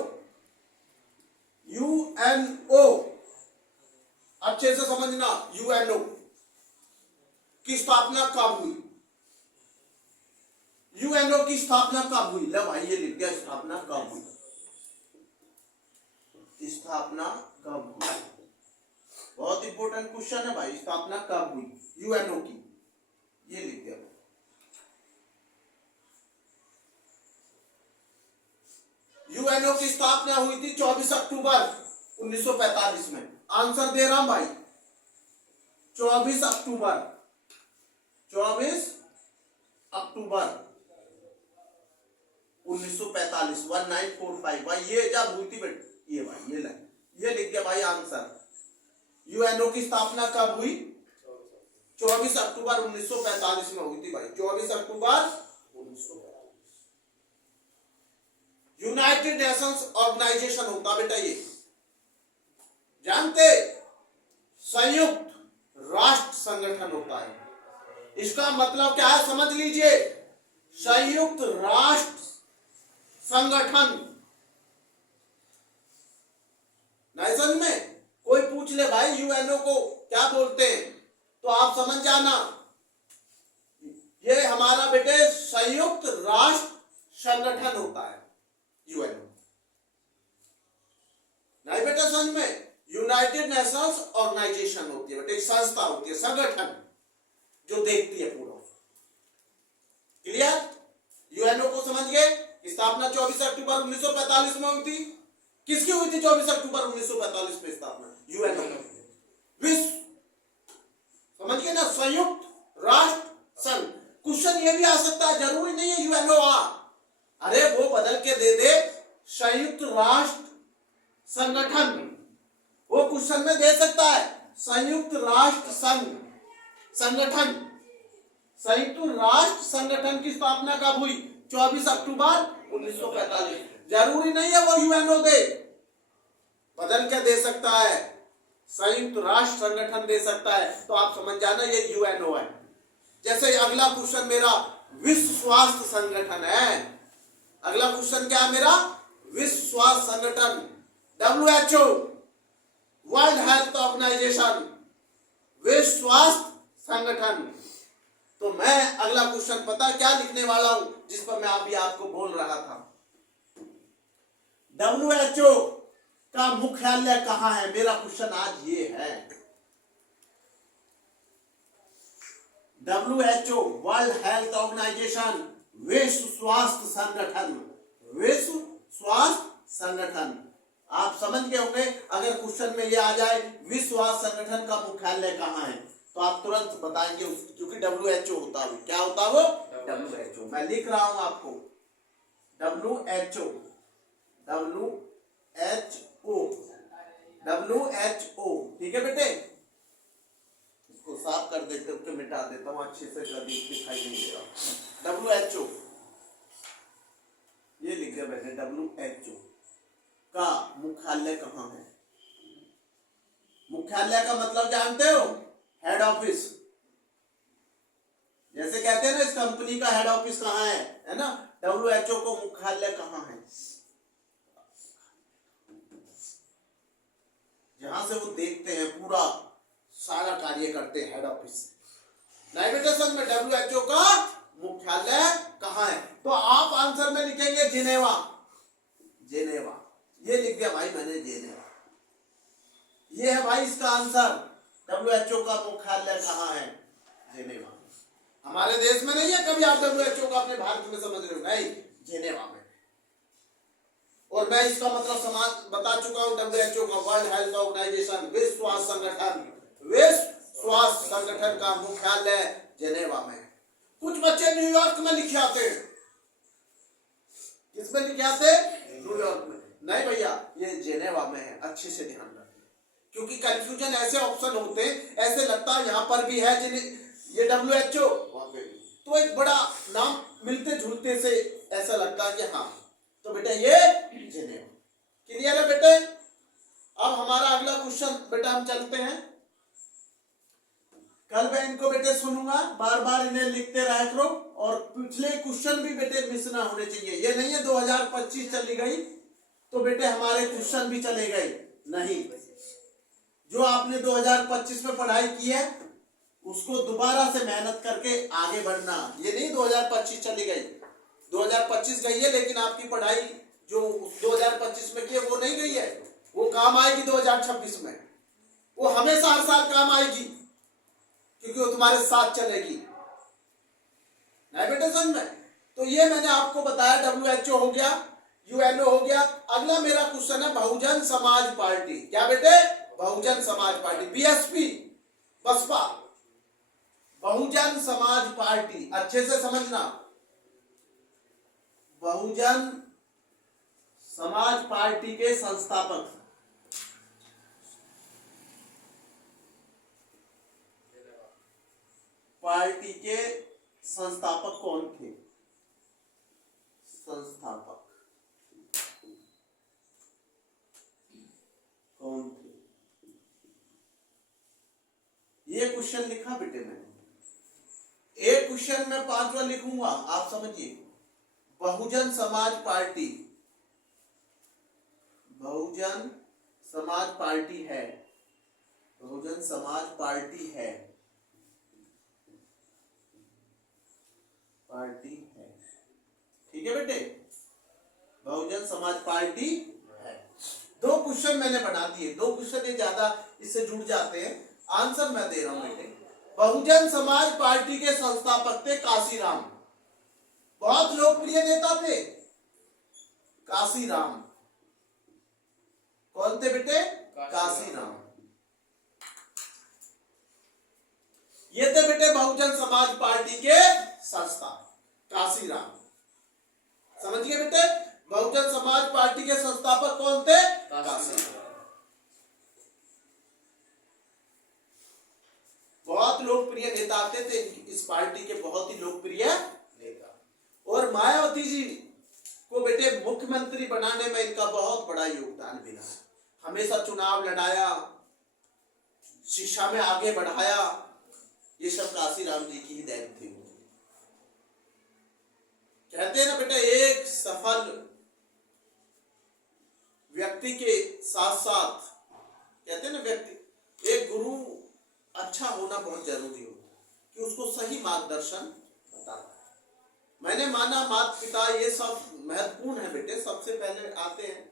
अच्छे से समझना। यूएनओ की स्थापना कब हुई? यूएनओ की स्थापना कब हुई? ले भाई ये लिख दिया, स्थापना कब हुई? स्थापना कब हुई? बहुत इंपॉर्टेंट क्वेश्चन है भाई। स्थापना कब हुई यूएनओ की? ये लिख दिया। यूएनओ की स्थापना हुई थी 24 अक्टूबर 1945 में। आंसर दे रहा हूं भाई, 24 अक्टूबर 1945 1945 भाई। ये जब हुई थी बेटे, ये भाई ये लिख दिया भाई आंसर। यूएनओ की स्थापना कब हुई? 24 अक्टूबर 1945 में हुई थी भाई। 24 अक्टूबर 1945। यूनाइटेड नेशंस ऑर्गेनाइजेशन होता बेटा, ये जानते? संयुक्त राष्ट्र संगठन होता है। इसका मतलब क्या है समझ लीजिए। संयुक्त राष्ट्र संगठन। नहीं समझ में? कोई पूछ ले भाई यूएनओ को क्या बोलते हैं तो आप समझ जाना, ये हमारा बेटे संयुक्त राष्ट्र संगठन होता है यूएनओ। नहीं बेटा समझ में? यूनाइटेड नेशंस ऑर्गेनाइजेशन होती है बेटे, एक संस्था होती है, संगठन जो देखती है पूरा। क्लियर? यूएनओ को समझ गए? स्थापना 24 अक्टूबर 1945 में हुई थी। किसकी हुई थी 24 अक्टूबर 1945 में स्थापना? यूएनओ। विश्व, समझ गए ना? संयुक्त राष्ट्र संघ। क्वेश्चन ये भी आ सकता है, जरूरी नहीं है यूएनओ अरे वो बदल के दे दे संयुक्त राष्ट्र संगठन, वो क्वेश्चन में दे सकता है। संयुक्त राष्ट्र संघ संगठन। संयुक्त राष्ट्र संगठन की स्थापना कब हुई? 24 अक्टूबर 1945। जरूरी नहीं है वो यूएनओ दे, बदल के दे सकता है, संयुक्त राष्ट्र संगठन दे सकता है। तो आप समझ जाना ये यूएनओ है। जैसे अगला क्वेश्चन मेरा विश्व स्वास्थ्य संगठन है। अगला क्वेश्चन क्या है मेरा? विश्व स्वास्थ्य संगठन, WHO, वर्ल्ड हेल्थ ऑर्गेनाइजेशन, विश्व स्वास्थ्य संगठन। तो मैं अगला क्वेश्चन पता क्या लिखने वाला हूं, जिस पर मैं अभी आपको बोल रहा था। WHO का मुख्यालय कहां है? मेरा क्वेश्चन आज ये है। WHO वर्ल्ड हेल्थ ऑर्गेनाइजेशन, विश्व स्वास्थ्य संगठन, विश्व स्वास्थ्य संगठन। आप समझ गए होंगे। अगर क्वेश्चन में ये आ जाए विश्व स्वास्थ्य संगठन का मुख्यालय कहां है तो आप तुरंत बताएंगे क्योंकि WHO होता है, क्या होता है वो, WHO। मैं लिख रहा हूं आपको WHO, WHO, ठीक है बेटे। इसको साफ कर देते हो, मिटा देता हूं अच्छे से, कभी दिखाई नहीं दे रहा। WHO, ये लिख दिया बेटे। WHO का मुख्यालय कहाँ है? मुख्यालय का मतलब जानते हो? Head office. जैसे कहते हैं ना इस कंपनी का हेड ऑफिस कहाँ है ना? WHO को मुख्यालय कहाँ है? जहां से वो देखते हैं, पूरा सारा कार्य करते हैं, हेड ऑफिस। नहीं बेटे समझ में, WHO का मुख्यालय कहाँ है? तो आप आंसर में लिखेंगे जिनेवा। जेनेवा, ये लिख दिया भाई मैंने, जेनेवा। ये है भाई इसका आंसर। WHO का मुख्यालय कहाँ है? जेनेवा। हमारे देश में नहीं है, कभी आप WHO का अपने भारत में समझ रहे हो? नहीं, जेनेवा में। और मैं इसका मतलब समाज बता चुका हूं। WHO का, वर्ल्ड हेल्थ ऑर्गेनाइजेशन, विश्व स्वास्थ्य संगठन, विश्व स्वास्थ्य संगठन का मुख्यालय जेनेवा में। कुछ बच्चे न्यूयॉर्क में लिखे आते हैं। किसमें लिखे आते? न्यूयॉर्क में। नहीं भैया, ये जेनेवा में है, अच्छे से ध्यान रखिए, क्योंकि कंफ्यूजन ऐसे ऑप्शन होते हैं, ऐसे लगता है यहां पर भी है ये WHO, वहां पे भी, तो एक बड़ा नाम मिलते जुलते से ऐसा लगता है कि हाँ, तो बेटा ये जेनेवा। क्लियर है बेटे? अब हमारा अगला क्वेश्चन बेटा हम चलते हैं। कल मैं इनको बेटे सुनूंगा, बार बार इन्हें लिखते रहा करो, और पिछले क्वेश्चन भी बेटे मिस ना होने चाहिए। ये नहीं है 2025 चली गई तो बेटे हमारे क्वेश्चन भी चले गए, नहीं। जो आपने 2025 में पढ़ाई की है उसको दोबारा से मेहनत करके आगे बढ़ना। ये नहीं 2025 चली गई, 2025 गई है, लेकिन आपकी पढ़ाई जो 2025 में की है वो नहीं गई है, वो काम आएगी 2026 में। वो हमेशा हर साल काम आएगी, क्योंकि वो तुम्हारे साथ चलेगी। नहीं बेटे समझ में? तो ये मैंने आपको बताया, WHO हो गया, UNO हो गया। अगला मेरा क्वेश्चन है बहुजन समाज पार्टी। क्या बेटे? Bahujan Samaj party, BSP, Baspa, Bahujan Samaj party. अच्छे से समझना, बहुजन समाज पार्टी के संस्थापक, पार्टी के संस्थापक कौन थे? संस्थापक कौन थे? ये क्वेश्चन लिखा बेटे मैंने, एक क्वेश्चन में 5 बार लिखूंगा, आप समझिए। बहुजन समाज पार्टी, बहुजन समाज पार्टी है, बहुजन समाज पार्टी है, पार्टी है, ठीक है बेटे? बहुजन समाज पार्टी है। 2 क्वेश्चन मैंने बना दिए, 2 क्वेश्चन ये ज्यादा इससे जुड़ जाते हैं। आंसर मैं दे रहा हूं बेटे। बहुजन समाज पार्टी के संस्थापक थे काशीराम, बहुत लोकप्रिय नेता थे काशीराम। कौन थे बेटे? काशीराम। ये थे बेटे बहुजन समाज पार्टी के संस्थापक, काशीराम। समझ गए बेटे? बहुजन समाज पार्टी के संस्थापक कौन थे? काशीराम। बहुत लोकप्रिय नेता थे इस पार्टी के, बहुत ही लोकप्रिय नेता। और मायावती जी को बेटे मुख्यमंत्री बनाने में इनका बहुत बड़ा योगदान भी रहा। हमेशा चुनाव लड़ाया, शिक्षा में आगे बढ़ाया, ये सब काशीराम जी की ही देन थी। कहते हैं ना बेटा, एक सफल व्यक्ति के साथ साथ, कहते हैं ना व्यक्ति, एक गुरु अच्छा होना बहुत जरूरी होता है कि उसको सही मार्गदर्शन बताता है। मैंने माना माता पिता ये सब महत्वपूर्ण है बेटे, सबसे पहले आते हैं,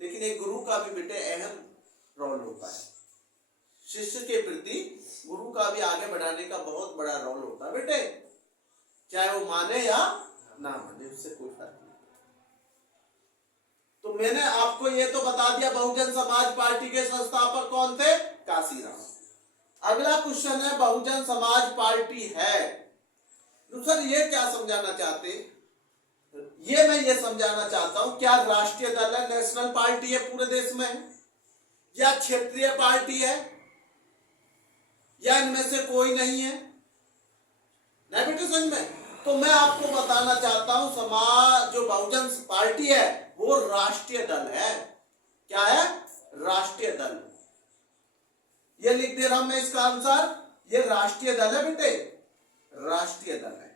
लेकिन एक गुरु का भी बेटे अहम रोल होता है। शिष्य के प्रति गुरु का भी आगे बढ़ाने का बहुत बड़ा रोल होता है बेटे, चाहे वो माने या ना माने, उससे कोई फर्क नहीं। तो मैंने आपको ये तो बता दिया बहुजन समाज पार्टी के संस्थापक कौन थे? काशीराम। अगला क्वेश्चन है बहुजन समाज पार्टी है। तो सर ये क्या समझाना चाहते, ये मैं ये समझाना चाहता हूं, क्या राष्ट्रीय दल है, नेशनल पार्टी है पूरे देश में, या क्षेत्रीय पार्टी है, या इनमें से कोई नहीं है? नहीं बेटे समझ में? तो मैं आपको बताना चाहता हूं समाज जो बहुजन पार्टी है वो राष्ट्रीय दल है। क्या है? राष्ट्रीय दल। ये लिख दे रहा हूं मैं इसका आंसर, ये राष्ट्रीय दल है बेटे, राष्ट्रीय दल है,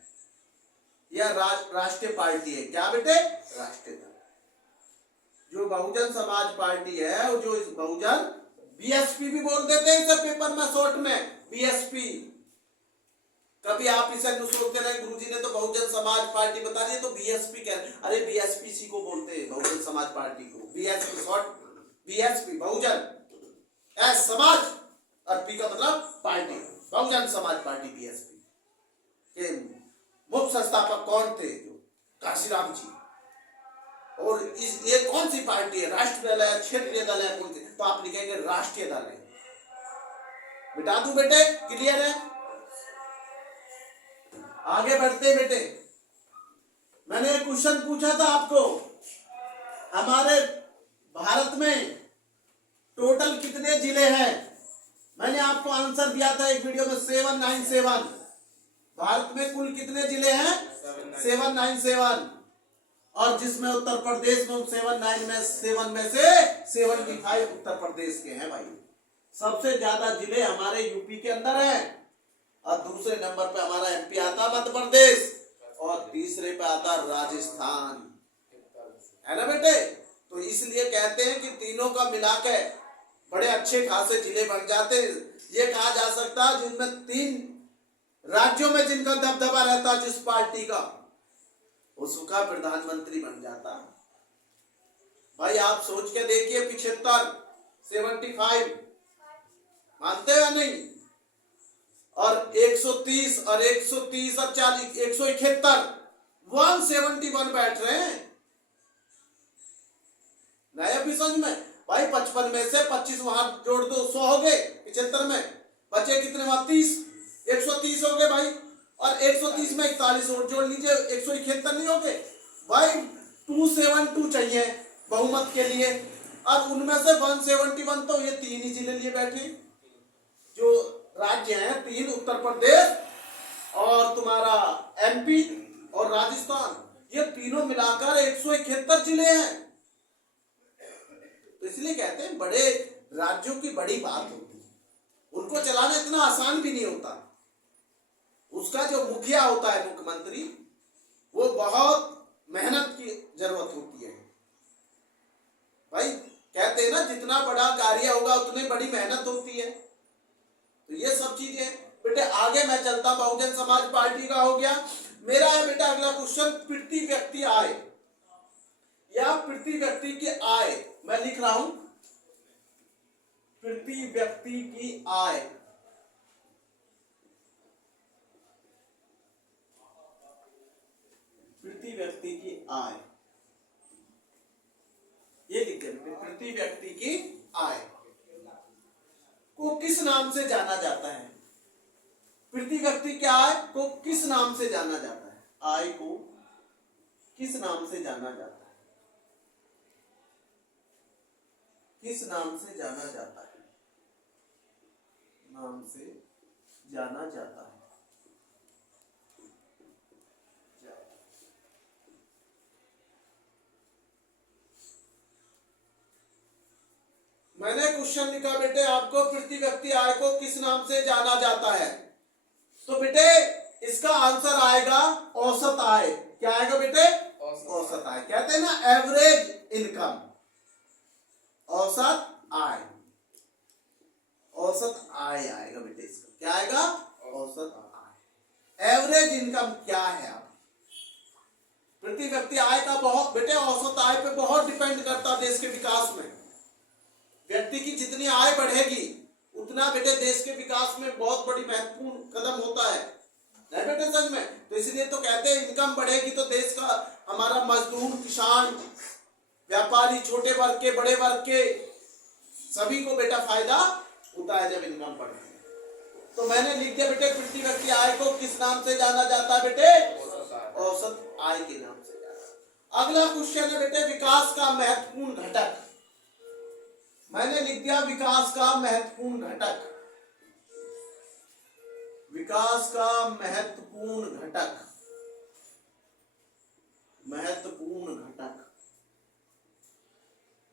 या राष्ट्रीय पार्टी है। क्या बेटे? राष्ट्रीय दल। जो बहुजन समाज पार्टी है, जो इस बहुजन, बीएसपी भी बोल देते हैं इसे पेपर में शॉर्ट में, बीएसपी। कभी आप इसे सोचते रहे गुरुजी ने तो बहुजन समाज पार्टी बता दी तो बीएसपी कह रहे, अरे बीएसपी को बोलते हैं बहुजन समाज पार्टी को, बीएसपी शॉर्ट, बीएसपी बहुजन, एस समाज और पी का मतलब party, Bahujan Samaj party BSP के मुख्य संस्थापक कौन थे? जो काशीराम जी। और इस ये कौन सी पार्टी है? राष्ट्रीय दल है, क्षेत्रीय दल है, कौन सी? तो आप लिखेंगे राष्ट्रीय दल है। बिटा दूं बेटे? क्लियर है? आगे बढ़ते बेटे, मैंने एक क्वेश्चन पूछा था आपको, हमारे भारत में टोटल कितने जिले हैं? मैंने आपको आंसर दिया था एक वीडियो में 797। भारत में कुल कितने जिले हैं? 797। और जिसमें उत्तर प्रदेश में 7 में से 75 उत्तर प्रदेश के हैं भाई। सबसे ज्यादा जिले हमारे यूपी के अंदर हैं, और दूसरे नंबर पे हमारा एमपी आता, मध्य प्रदेश, और तीसरे पे आता राजस्थान, है ना बेटे? तो इसलिए कहते हैं कि तीनों का मिला के बड़े अच्छे खासे जिले बन जाते। ये कहा जा सकता है जिनमें 3 राज्यों में जिनका दबदबा रहता है जिस पार्टी का, उसका प्रधानमंत्री बन जाता। भाई आप सोच के देखिए, 75 मानते हो या नहीं? और 130 और 130 और 40, 171, 171 बैठ रहे हैं। नया भी समझ में भाई, 55 में से 25 वहां जोड़ दो, 100 हो गए। 75 में बचे कितने? वहां 30, 130 हो गए भाई, और 130 में 41 और जोड़ लीजिए, 171 नहीं हो गए भाई। 272 चाहिए बहुमत के लिए। अब उनमें से 171 तो ये 3 ही जिले लिए बैठे, जो राज्य हैं 3, उत्तर प्रदेश और तुम्हारा एमपी और राजस्थान, ये तीनों मिलाकर 171 जिले हैं। तो इसलिए कहते हैं बड़े राज्यों की बड़ी बात होती है, उनको चलाना इतना आसान भी नहीं होता। उसका जो मुखिया होता है, मुख्यमंत्री, वो बहुत मेहनत की जरूरत होती है भाई। कहते हैं ना जितना बड़ा कार्य होगा उतनी बड़ी मेहनत होती है। तो ये सब चीजें बेटे, आगे मैं चलता, बहुजन समाज पार्टी का हो गया। मेरा है बेटा अगला क्वेश्चन, प्रति व्यक्ति आय या प्रति व्यक्ति की आय। मैं लिख रहा हूं प्रति व्यक्ति की आय। प्रति व्यक्ति की आय, ये लिख देंगे। प्रति व्यक्ति की आय को किस नाम से जाना जाता है? प्रति व्यक्ति की आय को किस नाम से जाना जाता है? आय को किस नाम से जाना जाता है? किस नाम से जाना जाता है? नाम से जाना जाता है। मैंने क्वेश्चन लिखा बेटे आपको, प्रति व्यक्ति आय को किस नाम से जाना जाता है? तो बेटे इसका आंसर आएगा औसत आय। क्या आएगा बेटे? औसत आय। कहते हैं ना एवरेज इनकम, औसत आय। औसत आय आएगा बेटे इसका। क्या आएगा? औसत आय। एवरेज इनकम क्या है? आप प्रति व्यक्ति आय का बहुत बेटे, औसत आय पे बहुत डिपेंड करता है देश के विकास में। व्यक्ति की जितनी आय बढ़ेगी उतना बेटे देश के विकास में बहुत बड़ी महत्वपूर्ण कदम होता है, नहीं बेटे सच में? तो इसलिए तो कहते हैं इनकम बढ़ेगी तो देश का, हमारा मजदूर, किसान, व्यापारी, छोटे वर्ग के, बड़े वर्ग के, सभी को बेटा फायदा होता है जब इनकम बढ़ती है। तो मैंने लिख दिया बेटे प्रति व्यक्ति आय को किस नाम से जाना जाता है बेटे? औसत आय के नाम से जाना। अगला क्वेश्चन है बेटे विकास का महत्वपूर्ण घटक। मैंने लिख दिया विकास का महत्वपूर्ण घटक। विकास का महत्वपूर्ण घटक, महत्वपूर्ण घटक।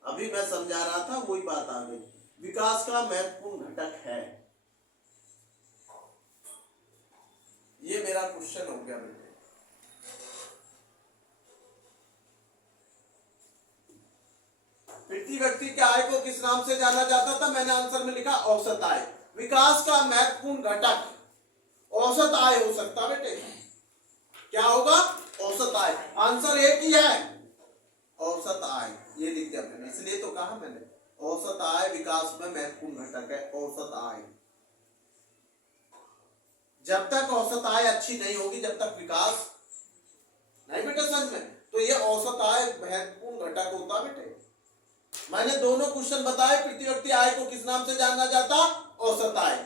अभी मैं समझा रहा था वही बात आ गई। विकास का महत्वपूर्ण घटक है, ये मेरा क्वेश्चन हो गया बेटे। प्रति व्यक्ति के आय को किस नाम से जाना जाता था? मैंने आंसर में लिखा औसत आय। विकास का महत्वपूर्ण घटक औसत आय हो सकता बेटे। क्या होगा? औसत आय। आंसर एक ही है, औसत आय। ये लिख दिया मैंने, इसलिए तो कहा मैंने औसत आय विकास में महत्वपूर्ण घटक है। औसत आय, जब तक औसत आय अच्छी नहीं होगी जब तक विकास नहीं बेटा समझ में, तो ये औसत आय महत्वपूर्ण घटक होता बेटे। मैंने दोनों क्वेश्चन बताए। प्रति व्यक्ति आय को किस नाम से जाना जाता? औसत आय।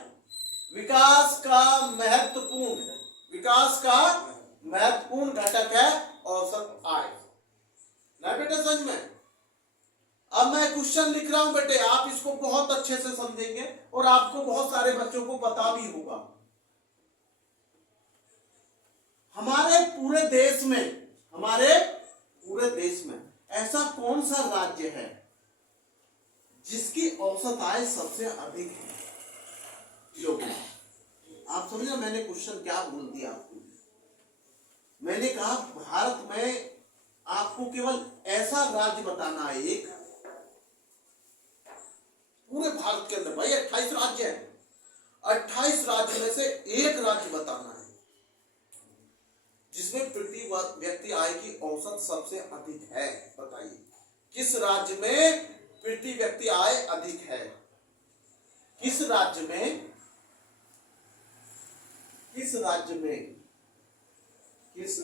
विकास का महत्वपूर्ण, विकास का महत्वपूर्ण घटक है औसत आय। ना बेटा समझ में? अब मैं क्वेश्चन लिख रहा हूं बेटे, आप इसको बहुत अच्छे से समझेंगे और आपको बहुत सारे बच्चों को पता भी होगा। हमारे पूरे देश में, हमारे पूरे देश में ऐसा कौन सा राज्य है जिसकी औसत आय सबसे अधिक है? लोग, आप समझे मैंने क्वेश्चन क्या बोल दिया आपको? मैंने कहा भारत में आपको केवल ऐसा राज्य बताना है एक, पूरे भारत के अंदर भाई 28 राज्य है, 28 राज्य में से एक राज्य बताना है जिसमें प्रति व्यक्ति आय की औसत सबसे अधिक है। बताइए किस राज्य में प्रति व्यक्ति आय अधिक है? किस राज्य में, किस राज्य में, किस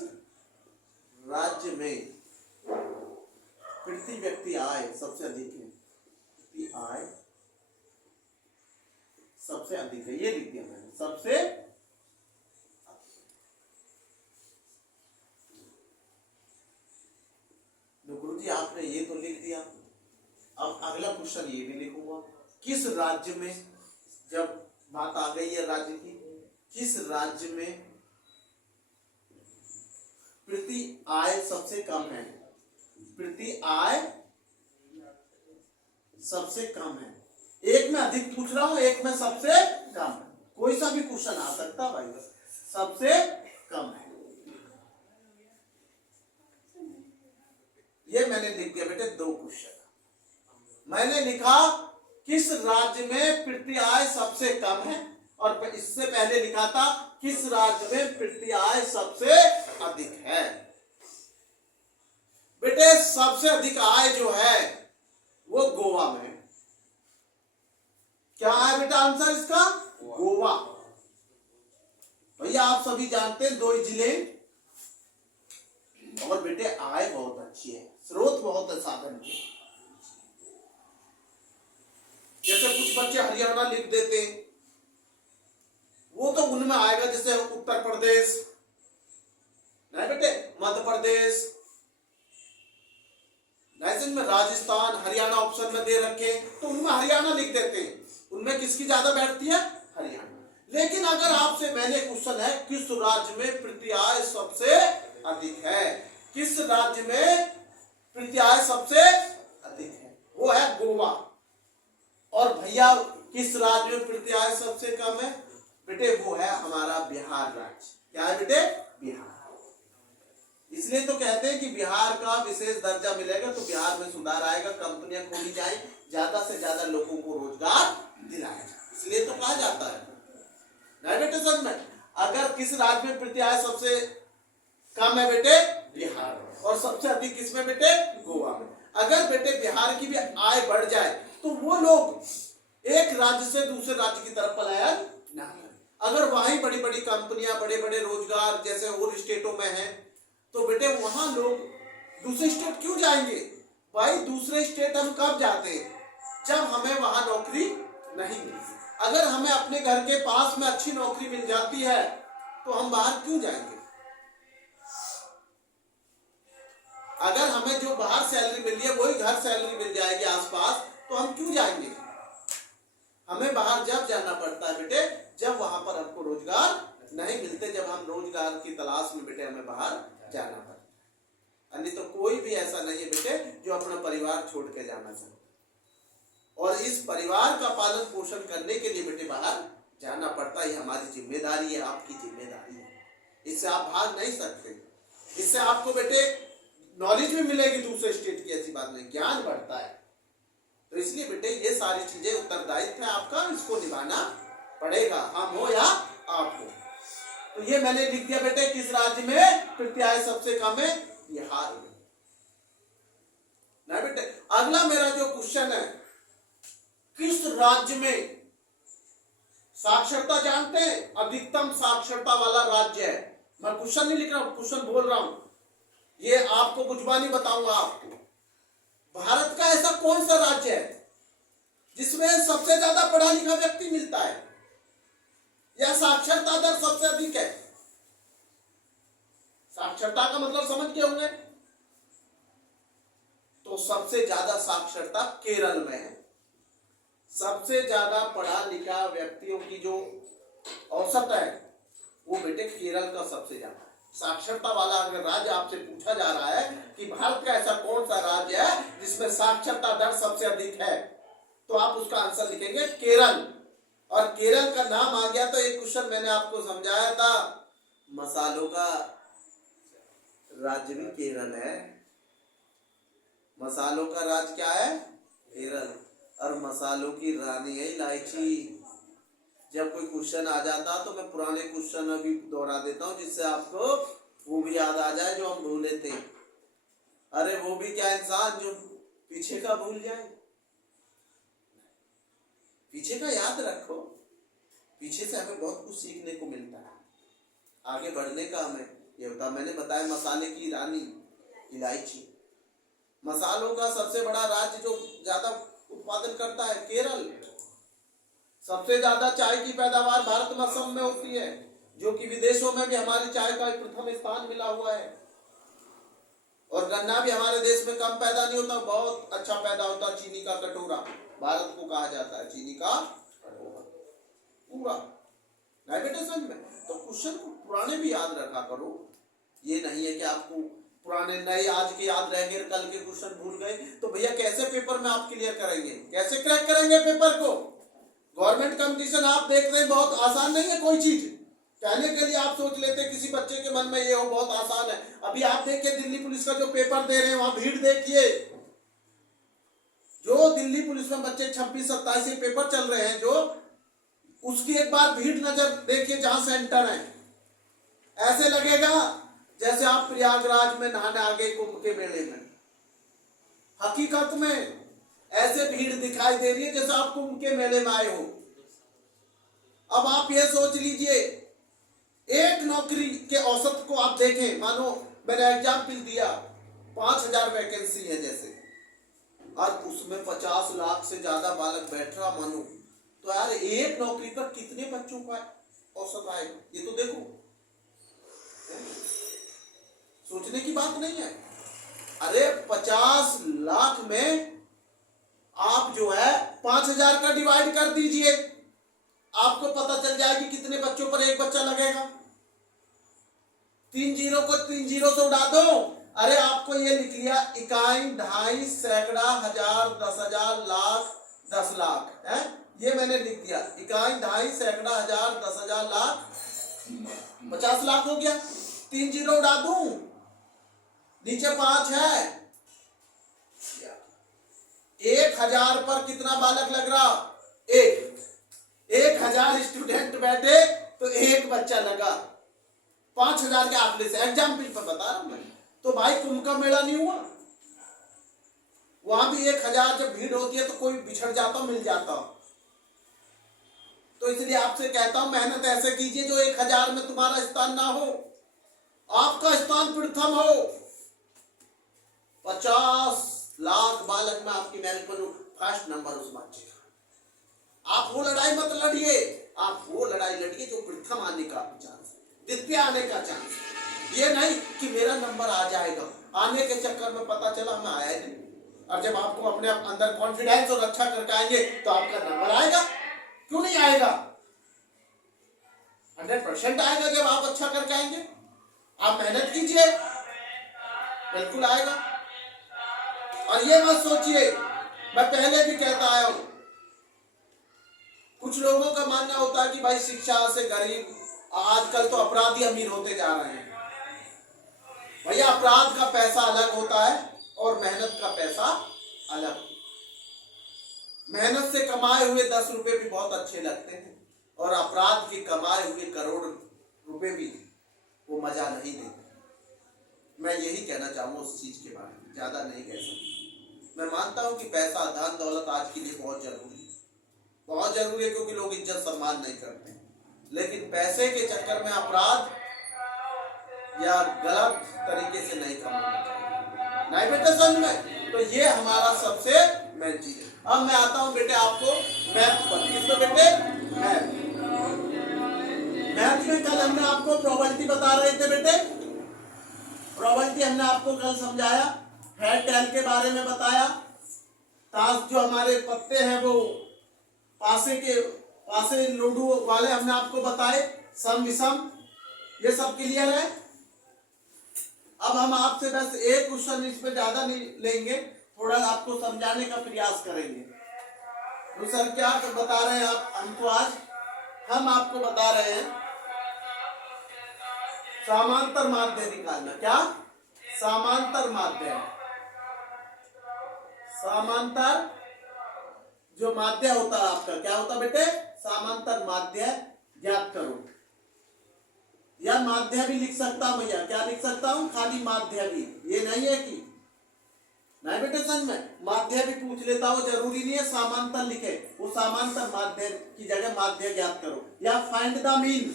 राज्य में प्रति व्यक्ति आय सबसे अधिक है? प्रति आय सबसे अधिक है, ये लिख दिया मैंने, सबसे। गुरु जी आपने ये तो लिख दिया, अब अगला क्वेश्चन ये भी लिखूंगा। किस राज्य में, जब बात आ गई है राज्य की, किस राज्य में प्रति आय सबसे कम है? प्रति आय सबसे कम है। एक में अधिक पूछ रहा हूं, एक में सबसे कम है। कोई सा भी क्वेश्चन आ सकता भाई, सबसे कम है। ये मैंने लिख दिया बेटे दो क्वेश्चन। मैंने लिखा किस राज्य में प्रति आय सबसे कम है, और इससे पहले लिखा था किस राज्य में प्रति आय सबसे अधिक है। बेटे सबसे अधिक आय जो है वो गोवा में। क्या है बेटा आंसर इसका? गोवा। भैया आप सभी जानते हैं 2 जिले, और बेटे आय बहुत अच्छी है, स्रोत बहुत है साधन के। जैसे कुछ बच्चे हरियाणा लिख देते हैं, वो तो उनमें आएगा जैसे उत्तर प्रदेश, नहीं बेटे मध्य प्रदेश, नहीं में राजस्थान, हरियाणा ऑप्शन में दे रखे तो उनमें हरियाणा लिख देते हैं। उनमें किसकी ज्यादा बैठती है? हरियाणा। लेकिन अगर आपसे मैंने क्वेश्चन है किस राज्य में प्रति आय सबसे अधिक है, किस राज्य में प्रति आय सबसे अधिक है, वो है गोवा। और भैया किस राज्य में प्रति आय सबसे कम है? बेटे वो है हमारा बिहार राज्य। क्या है बेटे? बिहार। इसलिए तो कहते हैं कि बिहार का विशेष दर्जा मिलेगा तो बिहार में सुधार आएगा, कंपनियां खोली जाए, ज्यादा से ज्यादा लोगों को रोजगार दिलाया जाए, इसलिए तो कहा जाता है। नहीं बेटे समझ में? अगर किस राज्य में प्रति आय सबसे कम है बेटे? बिहार। और सबसे अधिक किसमें बेटे? गोवा में। अगर बेटे बिहार की भी आय बढ़ जाए तो वो लोग एक राज्य से दूसरे राज्य की तरफ पलायन ना करें। अगर वहीं बड़ी बड़ी कंपनियां, बड़े बड़े रोजगार जैसे और स्टेटों में है तो बेटे वहां लोग दूसरे स्टेट क्यों जाएंगे? भाई दूसरे स्टेट हम कब जाते हैं? जब हमें वहां नौकरी नहीं मिलती। अगर हमें अपने घर के पास में अच्छी नौकरी मिल जाती है तो हम बाहर क्यों जाएंगे? अगर हमें जो बाहर सैलरी मिल रही है वही घर सैलरी मिल जाएगी आसपास, तो हम क्यों जाएंगे? हमें बाहर जब जाना पड़ता है बेटे जब वहां पर हमको रोजगार नहीं मिलते, जब हम रोजगार की तलाश में बेटे हमें बाहर जाना पड़ता है। अन्य तो कोई भी ऐसा नहीं है बेटे जो अपना परिवार छोड़ के जाना चाहता, और इस परिवार का पालन पोषण करने के लिए बेटे बाहर जाना पड़ता है। हमारी जिम्मेदारी है, आपकी जिम्मेदारी है, इससे आप भाग नहीं सकते। इससे आपको बेटे नॉलेज भी मिलेगी दूसरे स्टेट की, ऐसी बात नहीं, ज्ञान बढ़ता है। तो इसलिए बेटे ये सारी चीजें उत्तरदायित्व है आपका, इसको निभाना पड़ेगा, हम हो या आप हो। तो ये मैंने लिख दिया बेटे किस राज्य में प्रत्याय सबसे कम है, बिहार में। ना बेटे अगला मेरा जो क्वेश्चन है, किस राज्य में साक्षरता जानते हैं अधिकतम साक्षरता वाला राज्य है? मैं क्वेश्चन नहीं लिख रहा हूं, क्वेश्चन बोल रहा हूं, ये आपको बुझवानी बताऊंगा आपको। भारत का ऐसा कौन सा राज्य है जिसमें सबसे ज्यादा पढ़ा लिखा व्यक्ति मिलता है या साक्षरता दर सबसे अधिक है? साक्षरता का मतलब समझ गए होंगे। तो सबसे ज्यादा साक्षरता केरल में है। सबसे ज्यादा पढ़ा लिखा व्यक्तियों की जो औसत है वो बेटे केरल का सबसे ज्यादा। साक्षरता वाला अगर राज्य आपसे पूछा जा रहा है कि भारत का ऐसा कौन सा राज्य है जिसमें साक्षरता दर सबसे अधिक है, तो आप उसका आंसर लिखेंगे केरल। और केरल का नाम आ गया तो एक क्वेश्चन मैंने आपको समझाया था, मसालों का राज्य भी केरल है। मसालों का राज्य क्या है? केरल। और मसालों की रानी है इलायची। जब कोई क्वेश्चन आ जाता तो मैं पुराने क्वेश्चन अभी दोहरा देता हूँ जिससे आपको वो भी याद आ जाए जो हम भूले थे। अरे वो भी क्या इंसान जो पीछे का भूल जाए? पीछे का याद रखो, पीछे से हमें बहुत कुछ सीखने को मिलता है, आगे बढ़ने का हमें ये होता। मैंने बताया मसाले की रानी इलायची। मसालों का सबसे बड़ा राज्य जो ज्यादा उत्पादन करता है केरल। सबसे ज्यादा चाय की पैदावार भारत में असम में होती है, जो कि विदेशों में भी हमारी चाय का प्रथम स्थान मिला हुआ है। और गन्ना भी हमारे देश में कम पैदा नहीं होता, बहुत अच्छा पैदा होता। चीनी का कटोरा भारत को कहा जाता है, चीनी का कटोरा पूरा। नहीं बेटे समझ में? तो क्वेश्चन को पुराने भी याद रखा करो। ये नहीं है कि आपको पुराने नए आज के याद रह गए, कल के क्वेश्चन भूल गए। तो भैया कैसे पेपर में आप क्लियर करेंगे, कैसे क्रैक करेंगे पेपर को? गवर्नमेंट कंपटीशन आप देख रहे हैं, बहुत आसान नहीं है कोई चीज। कहने के लिए आप सोच लेते किसी बच्चे के मन में ये हो बहुत आसान है। अभी आप देखिए दिल्ली पुलिस का जो पेपर दे रहे हैं वहां भीड़ देखिए। जो दिल्ली पुलिस में बच्चे 26-27 पेपर चल रहे हैं जो, उसकी एक बार भीड़ नजर देखिए जहां सेंटर है। ऐसे लगेगा जैसे आप प्रयागराज में नहाने आ गए कुंभ के मेले में। हकीकत में ऐसे भीड़ दिखाई दे रही है जैसे आप कुंभ के मेले में आए हो। अब आप ये सोच लीजिए, एक नौकरी के औसत को आप देखें, मानो मैंने एग्जाम्पल दिया 5000 वैकेंसी है जैसे, और उसमें 50 लाख से ज्यादा बालक बैठ रहा मानो, तो यार एक नौकरी पर कितने बच्चों का औसत आएगा? ये तो देखो, सोचने की बात नहीं है। अरे 50 लाख में आप जो है 5000 का डिवाइड कर दीजिए, आपको पता चल जाएगी कितने बच्चों पर एक बच्चा लगेगा। 3 जीरो को 3 जीरो से उड़ा दो। अरे आपको ये लिख लिया, इकाई, ढाई, सैकड़ा, हजार, 10,000, लाख, 10 लाख है, ये मैंने लिख दिया। इकाई, ढाई, सैकड़ा, हजार, 10,000, लाख, 50 लाख हो गया। 3 जीरो उड़ा दूं, नीचे 5 है। 1000 पर कितना बालक लग रहा? 1000 स्टूडेंट बैठे तो एक बच्चा लगा। 5000 के आंकड़े से एग्जाम्पल पर बता रहा हूं मैं। तो भाई कुंभ का मेला नहीं हुआ? वहां भी 1000 जब भीड़ होती है तो कोई बिछड़ जाता, मिल जाता। तो इसलिए आपसे कहता हूं मेहनत ऐसे कीजिए जो 1000 में तुम्हारा स्थान ना हो, आपका स्थान प्रथम हो। 50 लाख बालक में आपकी मेरिट बनू फर्स्ट नंबर उस बच्चे का। आप वो लड़ाई मत लड़िए, आप वो लड़ाई लड़िए जो प्रथम आने का चांस, द्वितीय आने का चांस। ये नहीं कि मेरा नंबर आ जाएगा, आने के चक्कर में पता चला मैं आया नहीं। और जब आपको अपने अंदर कॉन्फिडेंस और अच्छा करके आएंगे तो आपका नंबर आएगा। क्यों नहीं आएगा? 100% आएगा जब आप अच्छा करके आएंगे। आप मेहनत कीजिए, बिल्कुल आएगा। और ये मत सोचिए, मैं पहले भी कहता आया हूं, कुछ लोगों का मानना होता है कि भाई शिक्षा से गरीब, आजकल तो अपराधी अमीर होते जा रहे हैं। भैया अपराध का पैसा अलग होता है और मेहनत का पैसा अलग। मेहनत से कमाए हुए 10 रुपए भी बहुत अच्छे लगते हैं और अपराध के कमाए हुए करोड़ रुपए भी वो मजा नहीं देते। मैं यही कहना चाहूंगा उस चीज के बारे में, ज्यादा नहीं कह सकता। मैं मानता हूं कि पैसा, धन दौलत आज के लिए बहुत जरूरी है, बहुत जरूरी है, क्योंकि लोग इज्जत सम्मान नहीं करते। लेकिन पैसे के चक्कर में अपराध या गलत तरीके से नहीं कमाना चाहिए, नहीं बेटे समझ में। तो ये हमारा सबसे मेन चीज है। अब मैं आता हूं बेटे आपको मैथ पर। किसमें बेटे? मैथ। मैथ में कल हमने आपको प्रोबेबिलिटी बता रहे थे बेटे। प्रोबेबिलिटी हमने आपको कल समझाया, हेड टेल के बारे में बताया, ताश जो हमारे पत्ते हैं वो पासे लूडो वाले हमने आपको बताए, सम विषम, ये सब क्लियर है। अब हम आपसे बस एक क्वेश्चन, इस पे ज्यादा नहीं लेंगे, थोड़ा आपको समझाने का प्रयास करेंगे। तो सर क्या बता रहे हैं आप हमको आज? हम आपको बता रहे हैं समांतर माध्य निकालना। क्या? समांतर माध्य। समांतर जो माध्य होता है आपका, क्या होता है बेटे? समांतर माध्य ज्ञात करो। या माध्य भी लिख सकता हूं भैया, क्या लिख सकता हूं? खाली माध्य भी, ये नहीं है कि नहीं बेटे समझ में, माध्य भी पूछ लेता हूं, जरूरी नहीं है समांतर लिखे, वो समांतर माध्य की जगह माध्य ज्ञात करो। या फाइंड द मीन,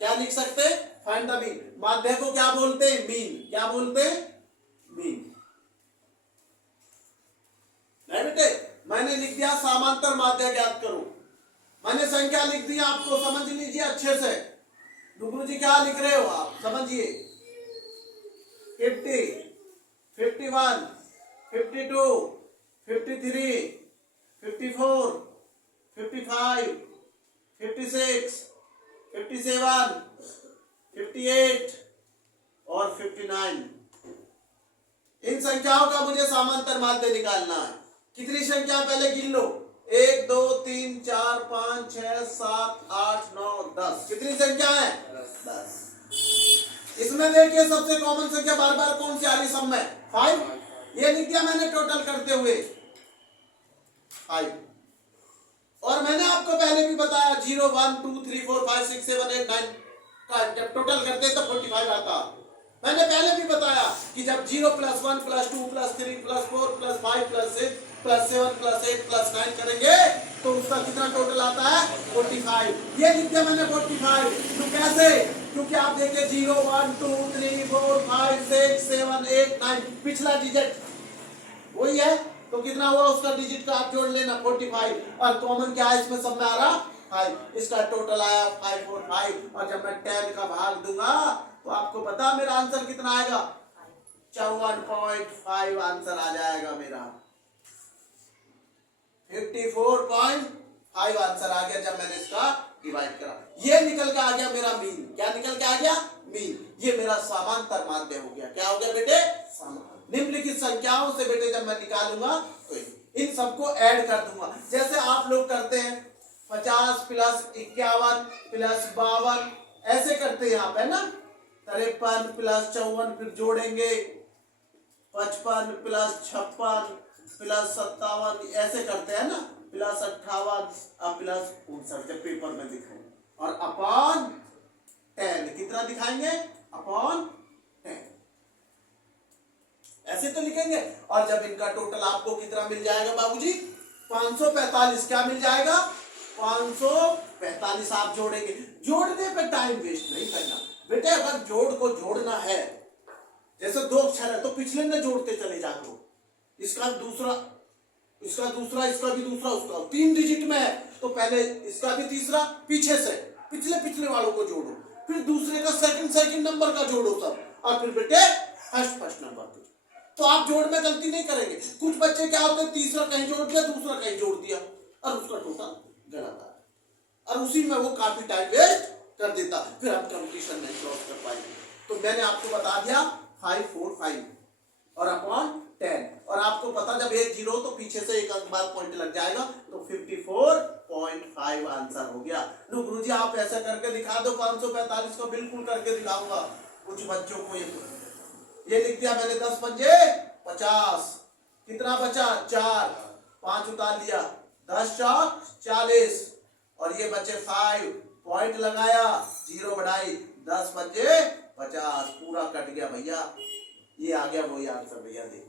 क्या लिख सकते? Find the mean. माध्य को क्या बोलते हैं? मीन। क्या बोलते हैं? मीन। नहीं बेटे, मैंने लिख दिया समांतर माध्य ज्ञात करो, मैंने संख्या लिख दी, आपको समझ लीजिए अच्छे से। गुरु जी क्या लिख रहे हो आप? समझिए। 50, 51, 52, 53, 54, 55, 56, 57, 58 और 59। इन संख्याओं का मुझे समांतर माध्य निकालना है। कितनी संख्या पहले गिन लो? 1 2 3 4 5 6 7 8 9 10। कितनी संख्या है? 10। इसमें देखिए सबसे कॉमन संख्या बार बार कौन सी आ रही? सब में 5। ये लिख दिया मैंने टोटल करते हुए 5। और मैंने आपको पहले भी बताया 0 1 2 3 4 5 6 7 8 9 का जब टोटल करते तो 45 आता। मैंने पहले भी बताया कि जब 0 + 1 + 2 + 3 + 4 + 5 + 6 + 7 + 8 + 9 करेंगे तो उसका कितना टोटल आता है? 45। ये लिख दिया मैंने 45। तो कैसे? क्योंकि आप देखिए 0 1 2 3 4 5 6 7 8 9 पिछला डिजिट वही है, तो कितना हुआ उसका डिजिट का आप जोड़ लेना 45। और कॉमन क्या है इसमें? सब में आ रहा 5। इसका टोटल आया 545। और जब मैं 10 का भाग दूंगा तो आपको पता मेरा आंसर कितना आएगा? 54.5 आंसर आ जाएगा मेरा। 54.5 आंसर आ गया जब मैंने इसका डिवाइड करा। ये निकल के आ गया मेरा मीन। क्या निकल के आ गया? मीन। ये मेरा समांतर माध्य हो गया। क्या हो गया बेटे? निम्नलिखित संख्याओं से बेटे जब मैं निकालूंगा तो इन सबको ऐड कर दूंगा, जैसे आप लोग करते हैं 50 + 51 + 52 ऐसे करते हैं आप, है ना? 53 + 54 फिर जोड़ेंगे, 55 + 56 + 57 ऐसे करते हैं ना, + 58 + 59 जब पेपर में दिखाएंगे। और अपॉन 10 कितना दिखाएंगे? अपॉन 10 ऐसे तो लिखेंगे। और जब इनका टोटल आपको कितना मिल जाएगा बाबूजी? 545। क्या मिल जाएगा? 545 आप जोड़ेंगे। जोड़ने पे टाइम वेस्ट नहीं करना बेटे। अगर जोड़ को जोड़ना है, जैसे 2 अक्षर है तो पिछले में जोड़ते चले जाओ, इसका दूसरा, इसका दूसरा, इसका भी दूसरा, उसका 3 डिजिट में है तो पहले इसका भी तीसरा, पीछे से पिछले पिछले वालों को जोड़ो, फिर दूसरे का सेकंड नंबर का जोड़ो सब, और फिर बेटे फर्स्ट नंबर को। तो आप जोड़ में गलती नहीं करेंगे। कुछ बच्चे क्या होते हैं, तीसरा कहीं जोड़ दिया, दूसरा कहीं जोड़ दिया, और उसका टोटल गलत आ, और उसी में वो काफी टाइम वेस्ट कर देता, फिर हम कंपटीशन नहीं क्रॉस कर पाएंगे। तो मैंने आपको बता दिया 5 4 5 और अपॉन 10, और आपको पता जब ये 0 तो पीछे से एक अंक बाद पॉइंट लग जाएगा, तो 54.5 आंसर हो गया। लो गुरुजी आप ऐसा करके दिखा दो, 545 को बिल्कुल करके दिखाऊंगा। कुछ बच्चों को ये लिख दिया मैंने, 10 पंजे 50, कितना बचा 4, 5 उतार लिया, 10 चौक 40, और ये बचे 5, पॉइंट लगाया, 0 बढ़ाई, 10 पंजे 50, पूरा कट गया भैया। ये आ गया वही आंसर भैया। देख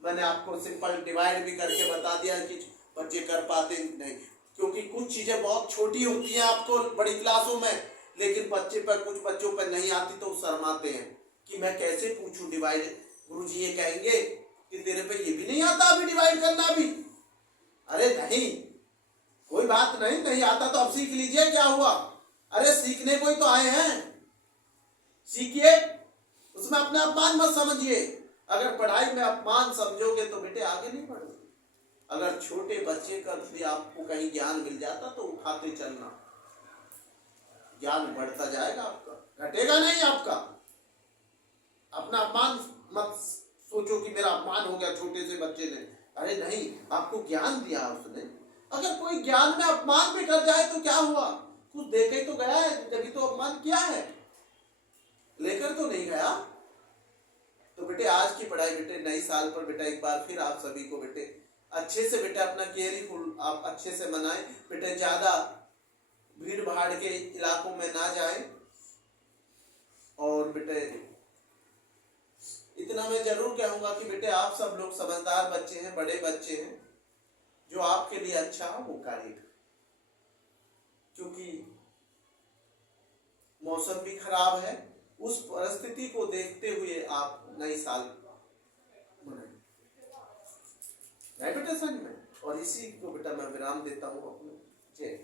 मैंने आपको सिंपल डिवाइड भी करके बता दिया कि बच्चे कर पाते नहीं, क्योंकि कुछ चीजें बहुत छोटी होती हैं आपको बड़ी क्लासों में, लेकिन बच्चे पर कुछ बच्चों पर नहीं आती तो शर्माते हैं कि मैं कैसे पूछूं डिवाइड। गुरुजी ये कहेंगे कि तेरे पे ये भी नहीं आता अभी डिवाइड करना भी। अरे नहीं, कोई बात नहीं, नहीं आता तो अब सीख लीजिए, क्या हुआ। अरे सीखने को ही तो आए हैं, सीखिए, उसमें अपने अपमान मत समझिए। अगर पढ़ाई में अपमान समझोगे तो बेटे आगे नहीं बढ़ोगे। अगर छोटे बच्चे का भी आपको कहीं ज्ञान मिल जाता तो उठाते चलना, ज्ञान बढ़ता जाएगा आपका, घटेगा नहीं आपका। अपना अपमान मत सोचो कि मेरा अपमान हो गया छोटे से बच्चे ने। अरे नहीं, आपको ज्ञान दिया उसने। अगर कोई ज्ञान में अपमान भी कर जाए तो क्या हुआ, कुछ देखे तो गया है, तभी तो अपमान किया है, लेकर तो नहीं गया। तो बेटे आज की पढ़ाई बेटे नई साल पर बेटा एक बार फिर आप सभी को बेटे अच्छे से बेटे अपना केयरफुल आप अच्छे से मनाएं। बेटे ज्यादा भीड़ भाड़ के इलाकों में ना जाएं, और बेटे इतना मैं जरूर कहूंगा कि बेटे आप सब लोग समझदार बच्चे हैं, बड़े बच्चे हैं, जो आपके लिए अच्छा हो वो कार्य करें। क्योंकि मौसम भी खराब है, उस परिस्थिति को देखते हुए आप नई साल मनाएं बेटे सच में। और इसी को बेटा मैं विराम देता हूँ अपने। जय